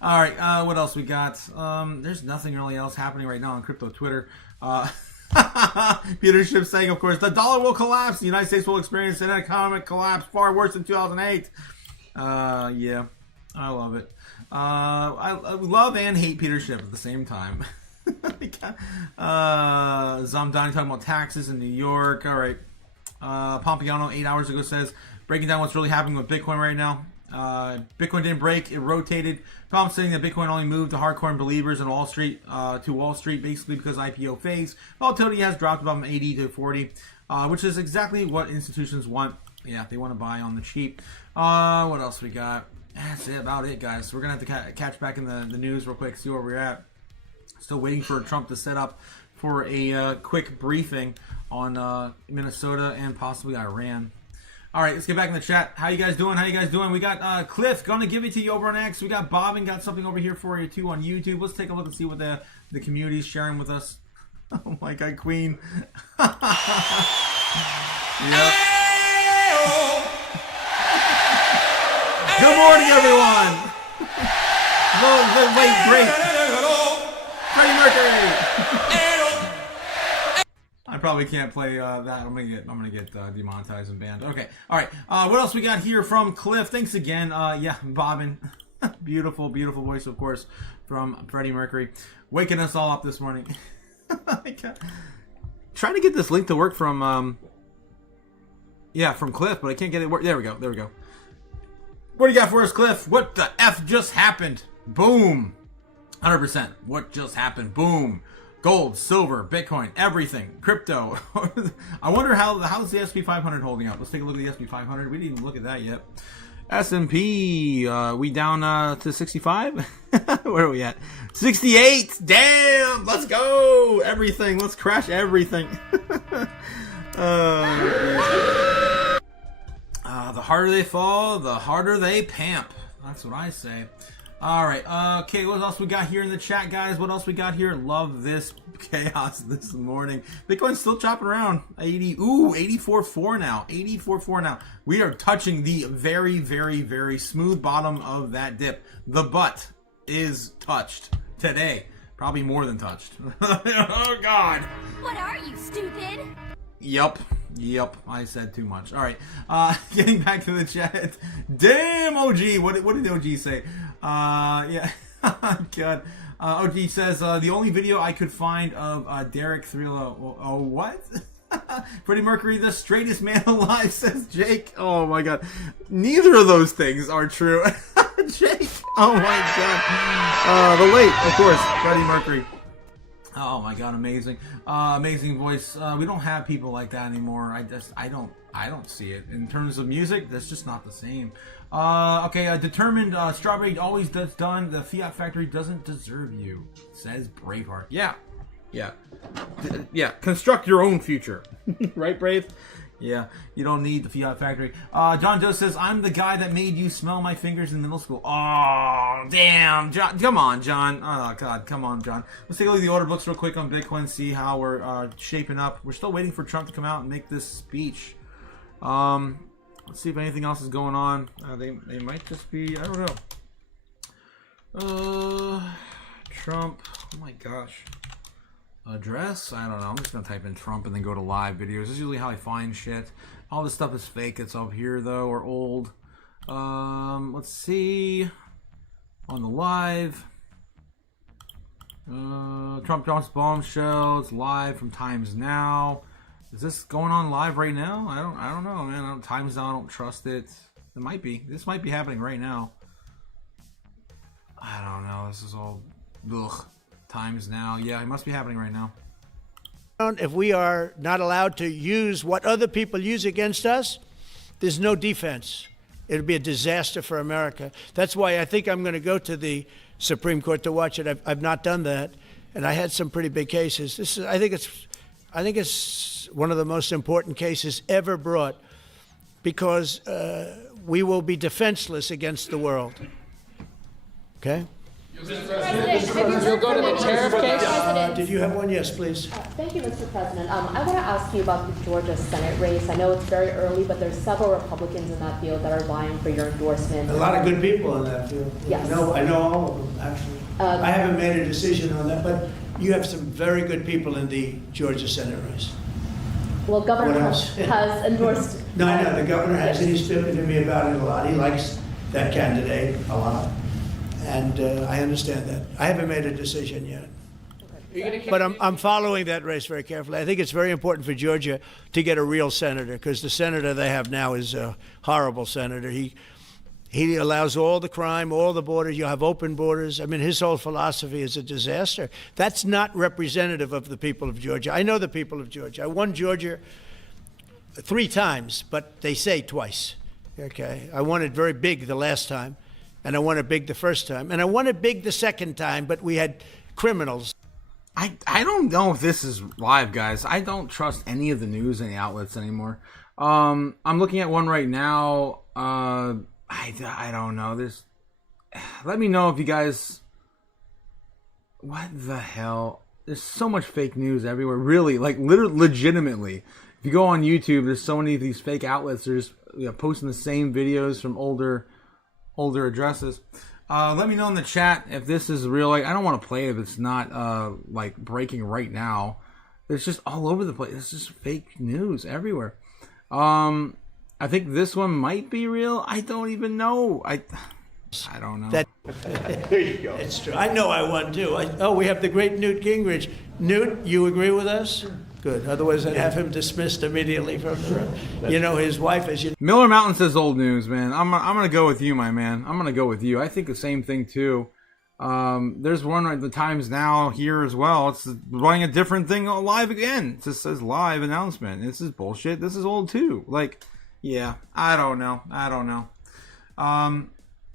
All right, what else we got? There's nothing really else happening right now on crypto Twitter. Peter Schiff saying, of course, the dollar will collapse. The United States will experience an economic collapse far worse than 2008. Yeah, I love it. I love and hate Peter Schiff at the same time. Zamdani talking about taxes in New York. All right. Pompiano 8 hours ago says, breaking down what's really happening with Bitcoin right now. Bitcoin didn't break, it rotated. Tom saying that Bitcoin only moved to hardcore believers in Wall Street, basically because IPO phase. Volatility has dropped about 80 to 40, which is exactly what institutions want. Yeah, they want to buy on the cheap. What else we got? That's about it, guys. So we're going to have to catch back in the news real quick, see where we're at. Still waiting for Trump to set up for a quick briefing on Minnesota and possibly Iran. All right, let's get back in the chat. How you guys doing? We got Cliff, going to give it to you over on X. We got Bob and got something over here for you, too, on YouTube. Let's take a look and see what the community is sharing with us. Oh, my God, Queen. Yep. Good morning, everyone. Great. Freddie Mercury. I probably can't play that. I'm gonna get demonetized and banned. Okay. All right. What else we got here from Cliff? Thanks again. Yeah, Bobbin. beautiful voice, of course, from Freddie Mercury, waking us all up this morning. Trying to get this link to work from from Cliff, but I can't get it work. There we go. What do you got for us, Cliff? What the F just happened? Boom. 100%. What just happened? Boom. Gold, silver, Bitcoin, everything. Crypto. I wonder how's the SP 500 holding up. Let's take a look at the SP 500. We didn't even look at that yet. S&P, we down to 65? Where are we at? 68! Damn! Let's go! Everything. Let's crash everything. The harder they fall, the harder they pamp. That's what I say. All right. Okay, what else we got here in the chat, guys? What else we got here? Love this chaos this morning. Bitcoin's still chopping around 84.4 now. 84.4 now. We are touching the very, very, very smooth bottom of that dip. The butt is touched today. Probably more than touched. Oh, God. What are you, stupid? Yep. I said too much. All right. Getting back to the chat. Damn, OG. What did OG say? Yeah. God. OG says the only video I could find of Derek 3.0. Oh, what? Freddie Mercury, the straightest man alive, says Jake. Oh my God. Neither of those things are true. Jake. Oh my God. The late, of course, Freddie Mercury. Oh my God, amazing. Amazing voice. We don't have people like that anymore. I don't see it. In terms of music, that's just not the same. Okay, determined Strawberry always does done. The Fiat Factory doesn't deserve you, says Braveheart. Yeah. Construct your own future. Right, Brave? Yeah, you don't need the Fiat Factory. John Joe says, I'm the guy that made you smell my fingers in middle school. Oh, damn. John, come on, John. Oh, God, come on, John. Let's take a look at the order books real quick on Bitcoin, see how we're shaping up. We're still waiting for Trump to come out and make this speech. Let's see if anything else is going on. They might just be, I don't know. Trump. Oh, my gosh. Address? I don't know. I'm just going to type in Trump and then go to live videos. This is usually how I find shit. All this stuff is fake. It's up here, though, or old. Let's see. On the live. Trump drops bombshell. It's live from Times Now. Is this going on live right now? I don't know, man. Times Now, I don't trust it. It might be. This might be happening right now. I don't know. This is all... Ugh. Times Now. Yeah, it must be happening right now. If we are not allowed to use what other people use against us, there's no defense. It'll be a disaster for America. That's why I think I'm going to go to the Supreme Court to watch it. I've not done that, and I had some pretty big cases. I think it's one of the most important cases ever brought, because we will be defenseless against the world. Okay? Mr. President, you'll go to the tariff case? Did you have one? Yes, please. Thank you, Mr. President. I want to ask you about the Georgia Senate race. I know it's very early, but there's several Republicans in that field that are vying for your endorsement. A lot of good people in that field. Yes. I know all of them, actually. I haven't made a decision on that, but you have some very good people in the Georgia Senate race. Well, Governor Trump has endorsed... No, I know. The governor has, and he's spoken to me about it a lot. He likes that candidate a lot. And I understand that. I haven't made a decision yet. But I'm following that race very carefully. I think it's very important for Georgia to get a real senator, because the senator they have now is a horrible senator. He allows all the crime, all the borders. You have open borders. I mean, his whole philosophy is a disaster. That's not representative of the people of Georgia. I know the people of Georgia. I won Georgia 3 times, but they say twice. Okay, I won it very big the last time. And I won it big the first time. And I won it big the second time, but we had criminals. I don't know if this is live, guys. I don't trust any of the news and the outlets anymore. I'm looking at one right now. I don't know. Let me know if you guys... What the hell? There's so much fake news everywhere. Really, like legitimately. If you go on YouTube, there's so many of these fake outlets. They're just posting the same videos from older addresses. Let me know in the chat if this is real. Like, I don't want to play it if it's not like breaking right now. It's just all over the place. It's just fake news everywhere. I think this one might be real. I don't even know. I don't know. There you go. It's true. I know I won too. We have the great Newt Gingrich. Newt, you agree with us? Good. Otherwise, I'd have him dismissed immediately from the room. You know, his wife, as you know. Miller Mountain says old news, man. I'm gonna go with you, my man. I'm gonna go with you. I think the same thing too. There's one at the Times Now here as well. It's running a different thing live again. It just says live announcement. This is bullshit. This is old too. Like, yeah, I don't know.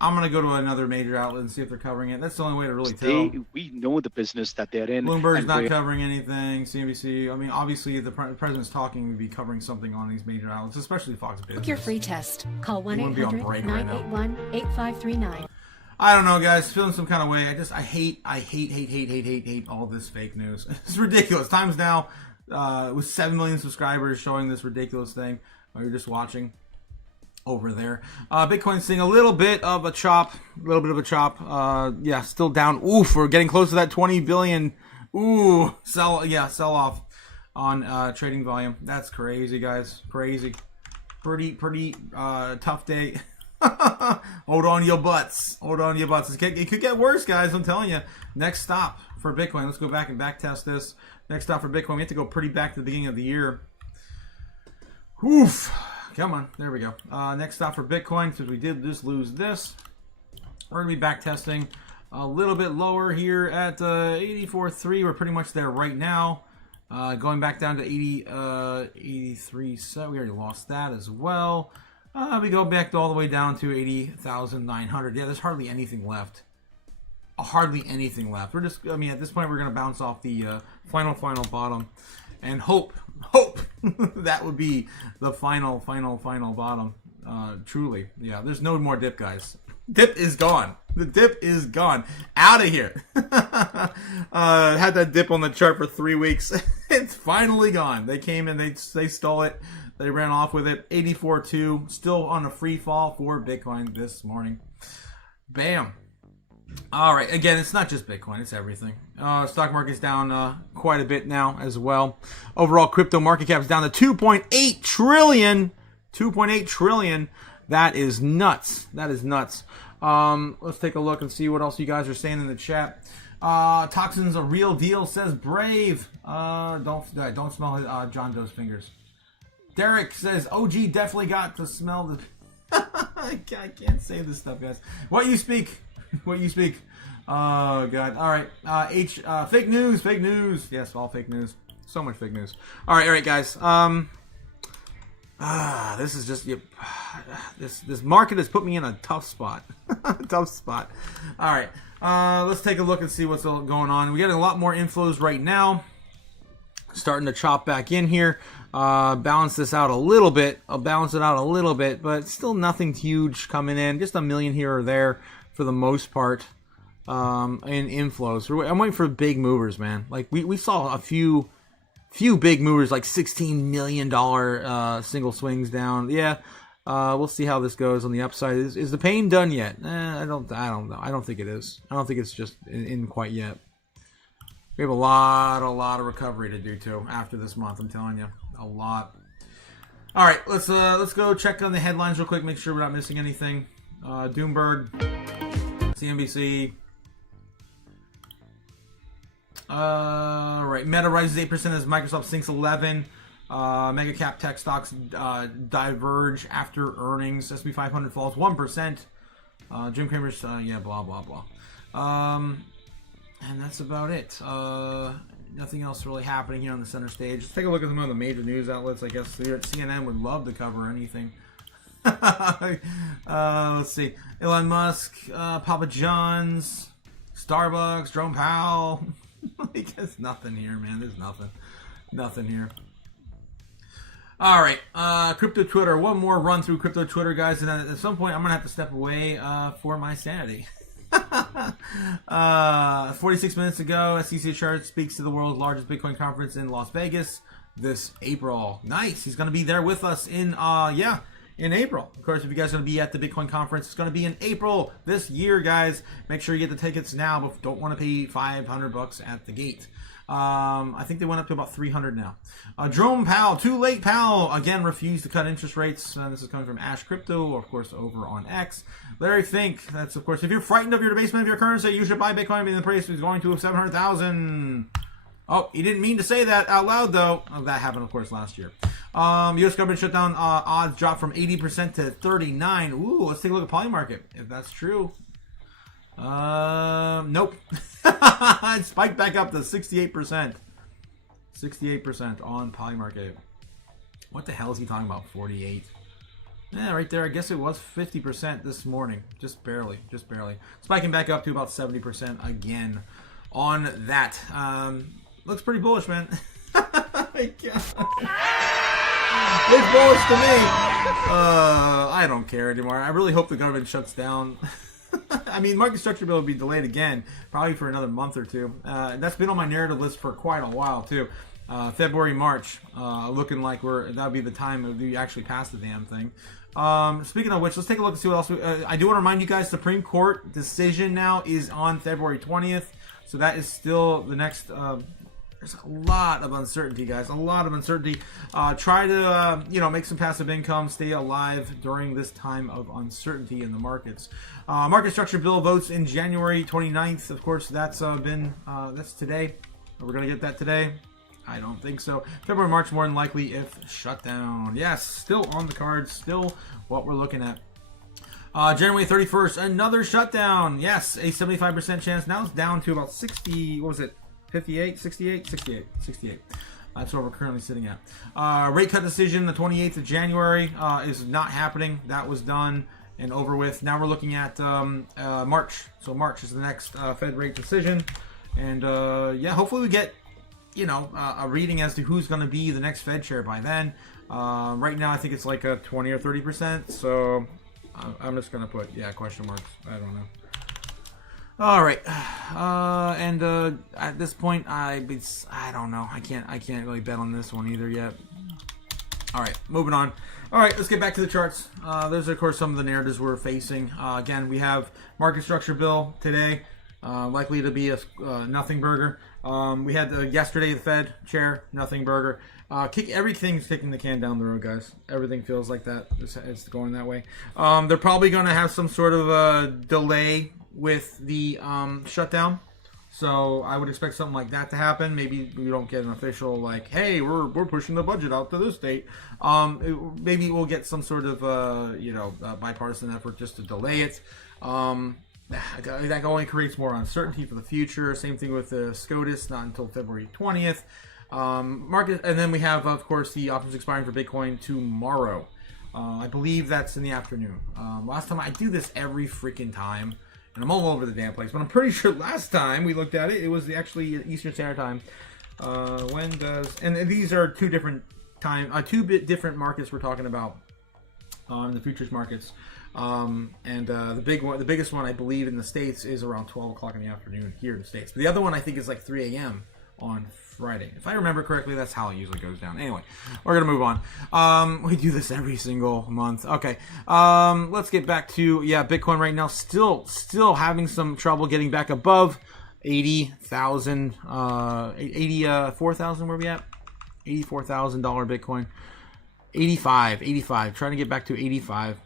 I'm going to go to another major outlet and see if they're covering it. That's the only way to really tell. We know the business that they're in. Bloomberg's not covering anything. CNBC. I mean, obviously, the president's talking would be covering something on these major outlets, especially Fox Business. Book your free test. Call 1-800-981-8539. I don't know, guys. Feeling some kind of way. I hate all this fake news. It's ridiculous. Times Now, with 7 million subscribers, showing this ridiculous thing while you're just watching over there. Bitcoin's seeing a little bit of a chop. Yeah, still down. Oof, we're getting close to that 20 billion. Ooh, sell off. on trading volume. That's crazy, guys. Crazy. Pretty tough day. Hold on to your butts. Hold on to your butts. It could get worse, guys. I'm telling you. Next stop for Bitcoin. Let's go back and back test this. Next stop for Bitcoin. We have to go pretty back to the beginning of the year. Oof. Come on. There we go. Next stop for Bitcoin, since we did just lose this. We're going to be back testing a little bit lower here at 84.3. We're pretty much there right now. Going back down to 83. So we already lost that as well. We go back all the way down to 80,900. Yeah, there's hardly anything left. Hardly anything left. We're just, I mean, at this point, we're going to bounce off the final bottom and hope that would be the final bottom. Truly. Yeah, there's no more dip, guys. Dip is gone. The dip is gone. Out of here. Had that dip on the chart for 3 weeks. It's finally gone. They came and they stole it. They ran off with it. 84.2. Still on a free fall for Bitcoin this morning. Bam. All right. Again, it's not just Bitcoin. It's everything. Stock market's down quite a bit now as well. Overall, crypto market cap is down to 2.8 trillion. 2.8 trillion. That is nuts. That is nuts. Let's take a look and see what else you guys are saying in the chat. Toxin's a real deal, says Brave. Don't smell John Doe's fingers. Derek says OG definitely got to smell the. I can't say this stuff, guys. What you speak? What you speak? Oh God! All right. Fake news. Fake news. Yes, all fake news. So much fake news. All right, guys. This is just this market has put me in a tough spot. Tough spot. All right, let's take a look and see what's going on. We got a lot more inflows right now. Starting to chop back in here. Balance this out a little bit. I'll balance it out a little bit, but still nothing huge coming in. Just a million here or there for the most part in inflows. I'm waiting for big movers, man. Like we saw a few big movers, like $16 million single swings down. Yeah, we'll see how this goes on the upside. Is the pain done yet? I don't know. I don't think it is. I don't think it's just in quite yet. We have a lot of recovery to do too after this month. I'm telling you, a lot. All right, let's go check on the headlines real quick. Make sure we're not missing anything. Doomberg, CNBC. Right, Meta rises 8% as Microsoft sinks 11. Mega cap tech stocks diverge after earnings. S&P 500 falls 1%. Jim Cramer's blah blah blah. And that's about it. Nothing else really happening here on the center stage. Let's take a look at some of the major news outlets. I guess CNN would love to cover anything. Let's see. Elon Musk, Papa John's, Starbucks, Jerome Powell. Like, there's nothing here, man. There's nothing here. All right, crypto Twitter. One more run through crypto Twitter, guys, and then at some point I'm gonna have to step away for my sanity. 46 minutes ago, SEC Chart speaks to the world's largest Bitcoin conference in Las Vegas this April. Nice. He's gonna be there with us in April. Of course, if you guys are going to be at the Bitcoin conference, it's going to be in April this year, guys. Make sure you get the tickets now, but don't want to pay $500 at the gate. I think they went up to about 300 now. Jerome Powell, too late Powell, again refused to cut interest rates. This is coming from Ash Crypto, of course, over on X. Larry Fink, that's of course, if you're frightened of your debasement of your currency, you should buy Bitcoin, because the price is going to 700,000. Oh, he didn't mean to say that out loud, though. Oh, that happened, of course, last year. U.S. government shutdown odds dropped from 80% to 39%. Ooh, let's take a look at Polymarket, if that's true. Nope. It spiked back up to 68%. 68% on Polymarket. What the hell is he talking about? 48. Yeah, right there. I guess it was 50% this morning. Just barely. Spiking back up to about 70% again on that. Looks pretty bullish, man. Looks bullish to me. I don't care anymore. I really hope the government shuts down. I mean, market structure bill will be delayed again, probably for another month or two. That's been on my narrative list for quite a while too. February, March, looking like that'll be the time we actually pass the damn thing. Speaking of which, let's take a look and see what else. I do want to remind you guys, Supreme Court decision now is on February 20th, so that is still the next There's a lot of uncertainty, guys. A lot of uncertainty. Try to, make some passive income. Stay alive during this time of uncertainty in the markets. Market structure bill votes in January 29th. Of course, that's today. We're going to get that today. I don't think so. February, March, more than likely if shutdown. Yes, still on the cards. Still what we're looking at. January 31st, another shutdown. Yes, a 75% chance. Now it's down to about 60, what was it? 58, 68, 68, 68. That's where we're currently sitting at. Rate cut decision, the 28th of January, is not happening. That was done and over with. Now we're looking at March. So March is the next Fed rate decision. And hopefully we get, a reading as to who's going to be the next Fed chair by then. Right now I think it's like a 20 or 30%. So I'm just going to put, question marks. I don't know. All right, at this point, I don't know. I can't really bet on this one either yet. All right, moving on. All right, let's get back to the charts. Those are, of course, some of the narratives we're facing. Again, we have market structure bill today, likely to be a nothing burger. We had yesterday the Fed chair, nothing burger. Everything's kicking the can down the road, guys. Everything feels like that. It's going that way. They're probably going to have some sort of a delay with the shutdown, so I would expect something like that to happen. Maybe we don't get an official like, hey, we're pushing the budget out to this date. Maybe we'll get some sort of bipartisan effort just to delay it. That only creates more uncertainty for the future. Same thing with the SCOTUS, not until February 20th. Market, and then we have, of course, the options expiring for Bitcoin tomorrow. I believe that's in the afternoon. Last time I do this every freaking time. And I'm all over the damn place, but I'm pretty sure last time we looked at it, it was actually Eastern Standard Time. And these are two different different markets we're talking about, the futures markets. The biggest one I believe in the States is around 12 o'clock in the afternoon here in the States. But the other one I think is like 3 a.m. on Friday. If I remember correctly, that's how it usually goes down. Anyway, we're going to move on. We do this every single month. Okay. Let's get back to, Bitcoin right now. Still having some trouble getting back above 80,000, 84,000, where we at? $84,000 Bitcoin. 85, trying to get back to 85.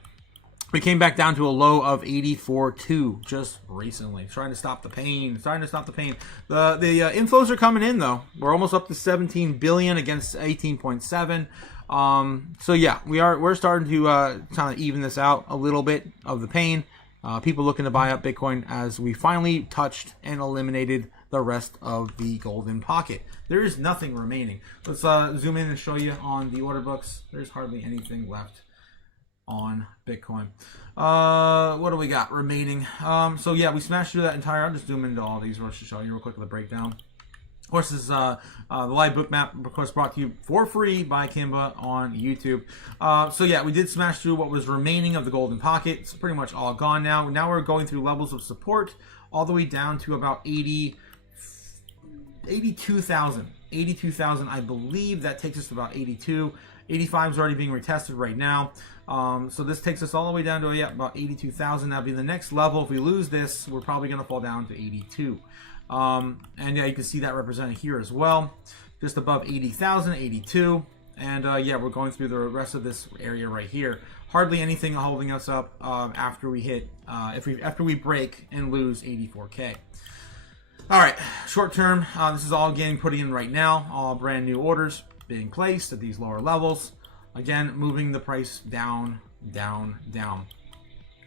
We came back down to a low of 84.2 just recently. Trying to stop the pain. The inflows are coming in though. We're almost up to 17 billion against 18.7. We're starting to kind of even this out a little bit of the pain. People looking to buy up Bitcoin as we finally touched and eliminated the rest of the golden pocket. There is nothing remaining. Let's zoom in and show you on the order books. There's hardly anything left on Bitcoin. What do we got remaining? We smashed through that entire. I'll just zoom into all these to show you real quick the breakdown. Of course, this is the live book map, of course, brought to you for free by Kimba on YouTube. We did smash through what was remaining of the golden pocket. It's pretty much all gone now. Now we're going through levels of support all the way down to about 82,000. 82,000, I believe that takes us to about 82. 85 is already being retested right now. So this takes us all the way down to about 82,000. That'll be the next level. If we lose this, we're probably going to fall down to 82. You can see that represented here as well. Just above 80,000, 82. And we're going through the rest of this area right here. Hardly anything holding us up after we hit, after we break and lose 84K. All right, short term. This is all getting put in right now. All brand new orders being placed at these lower levels. Again, moving the price down, down, down.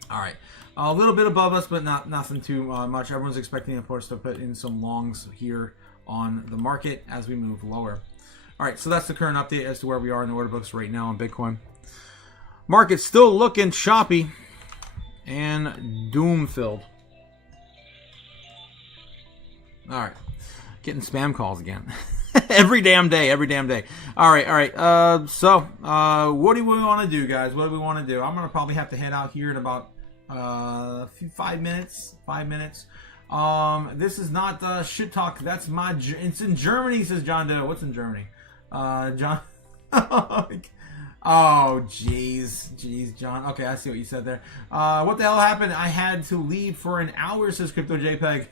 All right, a little bit above us, but nothing too much. Everyone's expecting, of course, to put in some longs here on the market as we move lower. All right, so that's the current update as to where we are in the order books right now on Bitcoin. Market's still looking choppy and doom-filled. All right, getting spam calls again. every damn day. All right. What do we want to do, guys? What do we want to do? I'm going to probably have to head out here in about 5 minutes. This is not shit talk. That's it's in Germany, says John Doe. What's in Germany? John. Oh, jeez, John. Okay, I see what you said there. What the hell happened? I had to leave for an hour, says Crypto JPEG.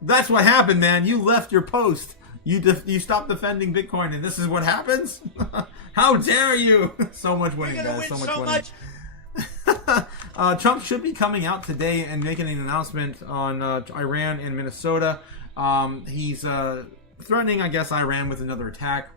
That's what happened, man. You left your post. You stop defending Bitcoin, and this is what happens. How dare you? So much winning, guys. So much winning. Trump should be coming out today and making an announcement on Iran and Minnesota. He's threatening, I guess, Iran with another attack.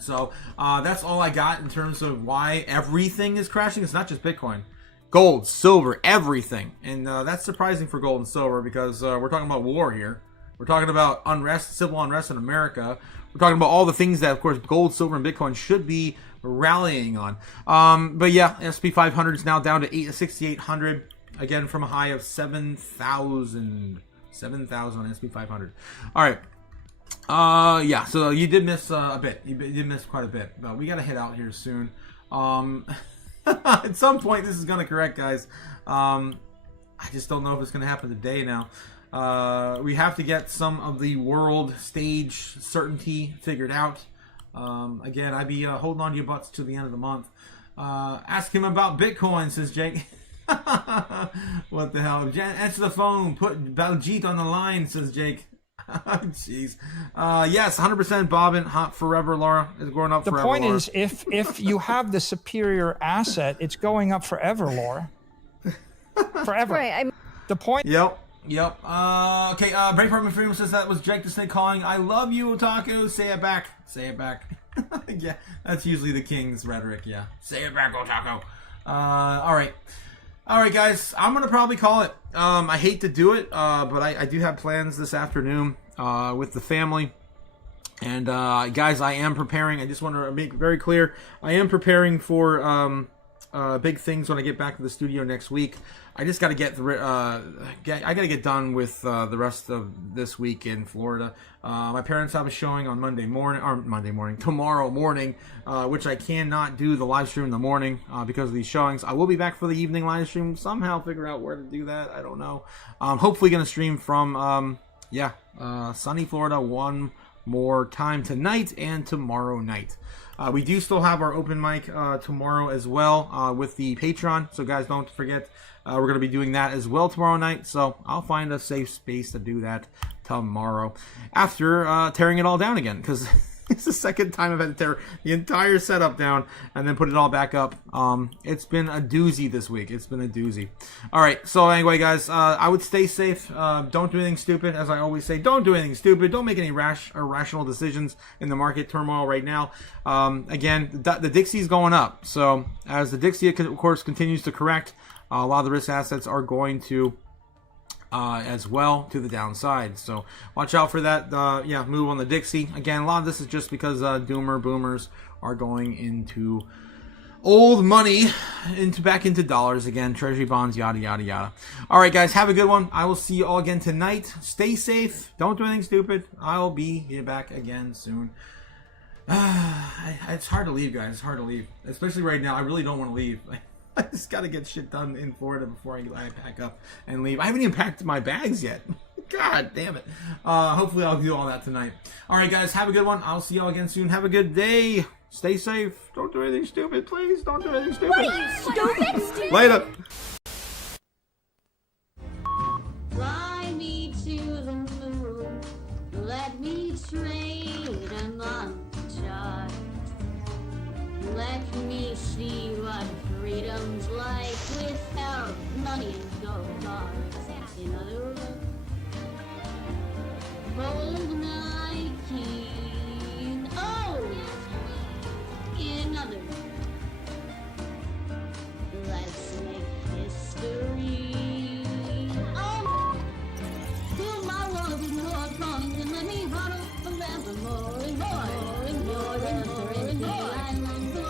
So that's all I got in terms of why everything is crashing. It's not just Bitcoin. Gold, silver, everything. And that's surprising for gold and silver because we're talking about war here. We're talking about unrest, civil unrest in America. We're talking about all the things that, of course, gold, silver, and Bitcoin should be rallying on. But yeah, SP 500 is now down to 6,800. Again, from a high of 7,000 on SP 500. All right. Yeah, so you did miss a bit. You did miss quite a bit. But we got to head out here soon. At some point, this is going to correct, guys. I just don't know if it's going to happen today now. We have to get some of the world stage certainty figured out. Again, I'd be holding on to your butts to the end of the month. Ask him about Bitcoin, says Jake. What the hell? Answer the phone. Put Baljeet on the line, says Jake. Jeez. Yes, 100% bobbing hot forever, Laura. It's going up forever. The point Laura. is, if you have the superior asset, it's going up forever, Laura. Forever. Right. The point. Yep. Okay. Braveheart Freedom says that was Jake the Snake calling. I love you, Otaku. Say it back. Say it back. Yeah, that's usually the king's rhetoric. Yeah. Say it back, Otaku. All right. All right, guys. I'm gonna probably call it. I hate to do it, but I do have plans this afternoon with the family. And guys, I am preparing. I just want to make very clear. I am preparing for big things when I get back to the studio next week. I just got to get done with the rest of this week in Florida. My parents have a showing on tomorrow morning, which I cannot do the live stream in the morning because of these showings. I will be back for the evening live stream. Somehow figure out where to do that. I don't know. Hopefully going to stream from sunny Florida one more time tonight and tomorrow night. We do still have our open mic tomorrow as well with the Patreon. So guys, don't forget, we're going to be doing that as well tomorrow night. So I'll find a safe space to do that tomorrow after tearing it all down again. Because it's the second time I've had to tear the entire setup down and then put it all back up. It's been a doozy this week. It's been a doozy. All right. So anyway, guys, I would stay safe. Don't do anything stupid. As I always say, don't do anything stupid. Don't make any rash or irrational decisions in the market turmoil right now. Again, the Dixie's going up. So as the Dixie, of course, continues to correct, a lot of the risk assets are going to as well to the downside. So watch out for that. Move on the Dixie. Again, a lot of this is just because doomer boomers are going into old money, back into dollars again, treasury bonds, yada yada yada. All right, guys, have a good one. I will see you all again tonight. Stay safe. Don't do anything stupid. I will be back again soon. It's hard to leave, guys. It's hard to leave, especially right now. I really don't want to leave. I just got to get shit done in Florida before I pack up and leave. I haven't even packed my bags yet. God damn it. Hopefully I'll do all that tonight. All right, guys, have a good one. I'll see y'all again soon. Have a good day. Stay safe. Don't do anything stupid, please. Don't do anything stupid. What are you, stupid? Later. Fly me to the moon. Let me trade a montage. Let me see what freedom's like without money and gold bars. In other words, hold my king. Oh! In other words, let's make history. Oh! Fill my world with more songs and let me huddle forever more and more and more and more and more. I long for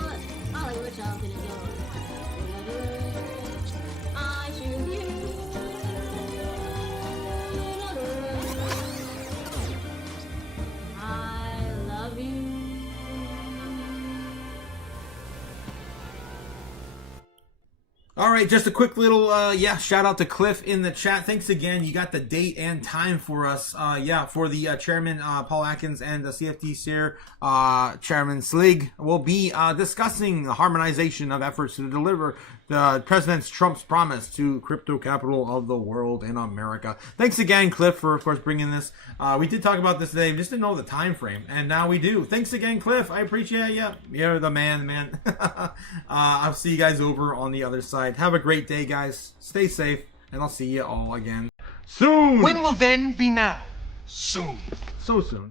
all your talking and yours. In other words, I choose you. In other words, I love you. All right, just a quick little, shout out to Cliff in the chat. Thanks again. You got the date and time for us. For the chairman, Paul Atkins, and the CFTC Chairman Slig will be discussing the harmonization of efforts to deliver President Trump's promise to crypto capital of the world in America. Thanks again, Cliff, for of course bringing this. We did talk about this today. We just didn't know the time frame, and now we do. Thanks again, Cliff. I appreciate you. You're the man. I'll see you guys over on the other side. Have a great day, guys. Stay safe, and I'll see you all again soon. When will then be now? Soon. So soon.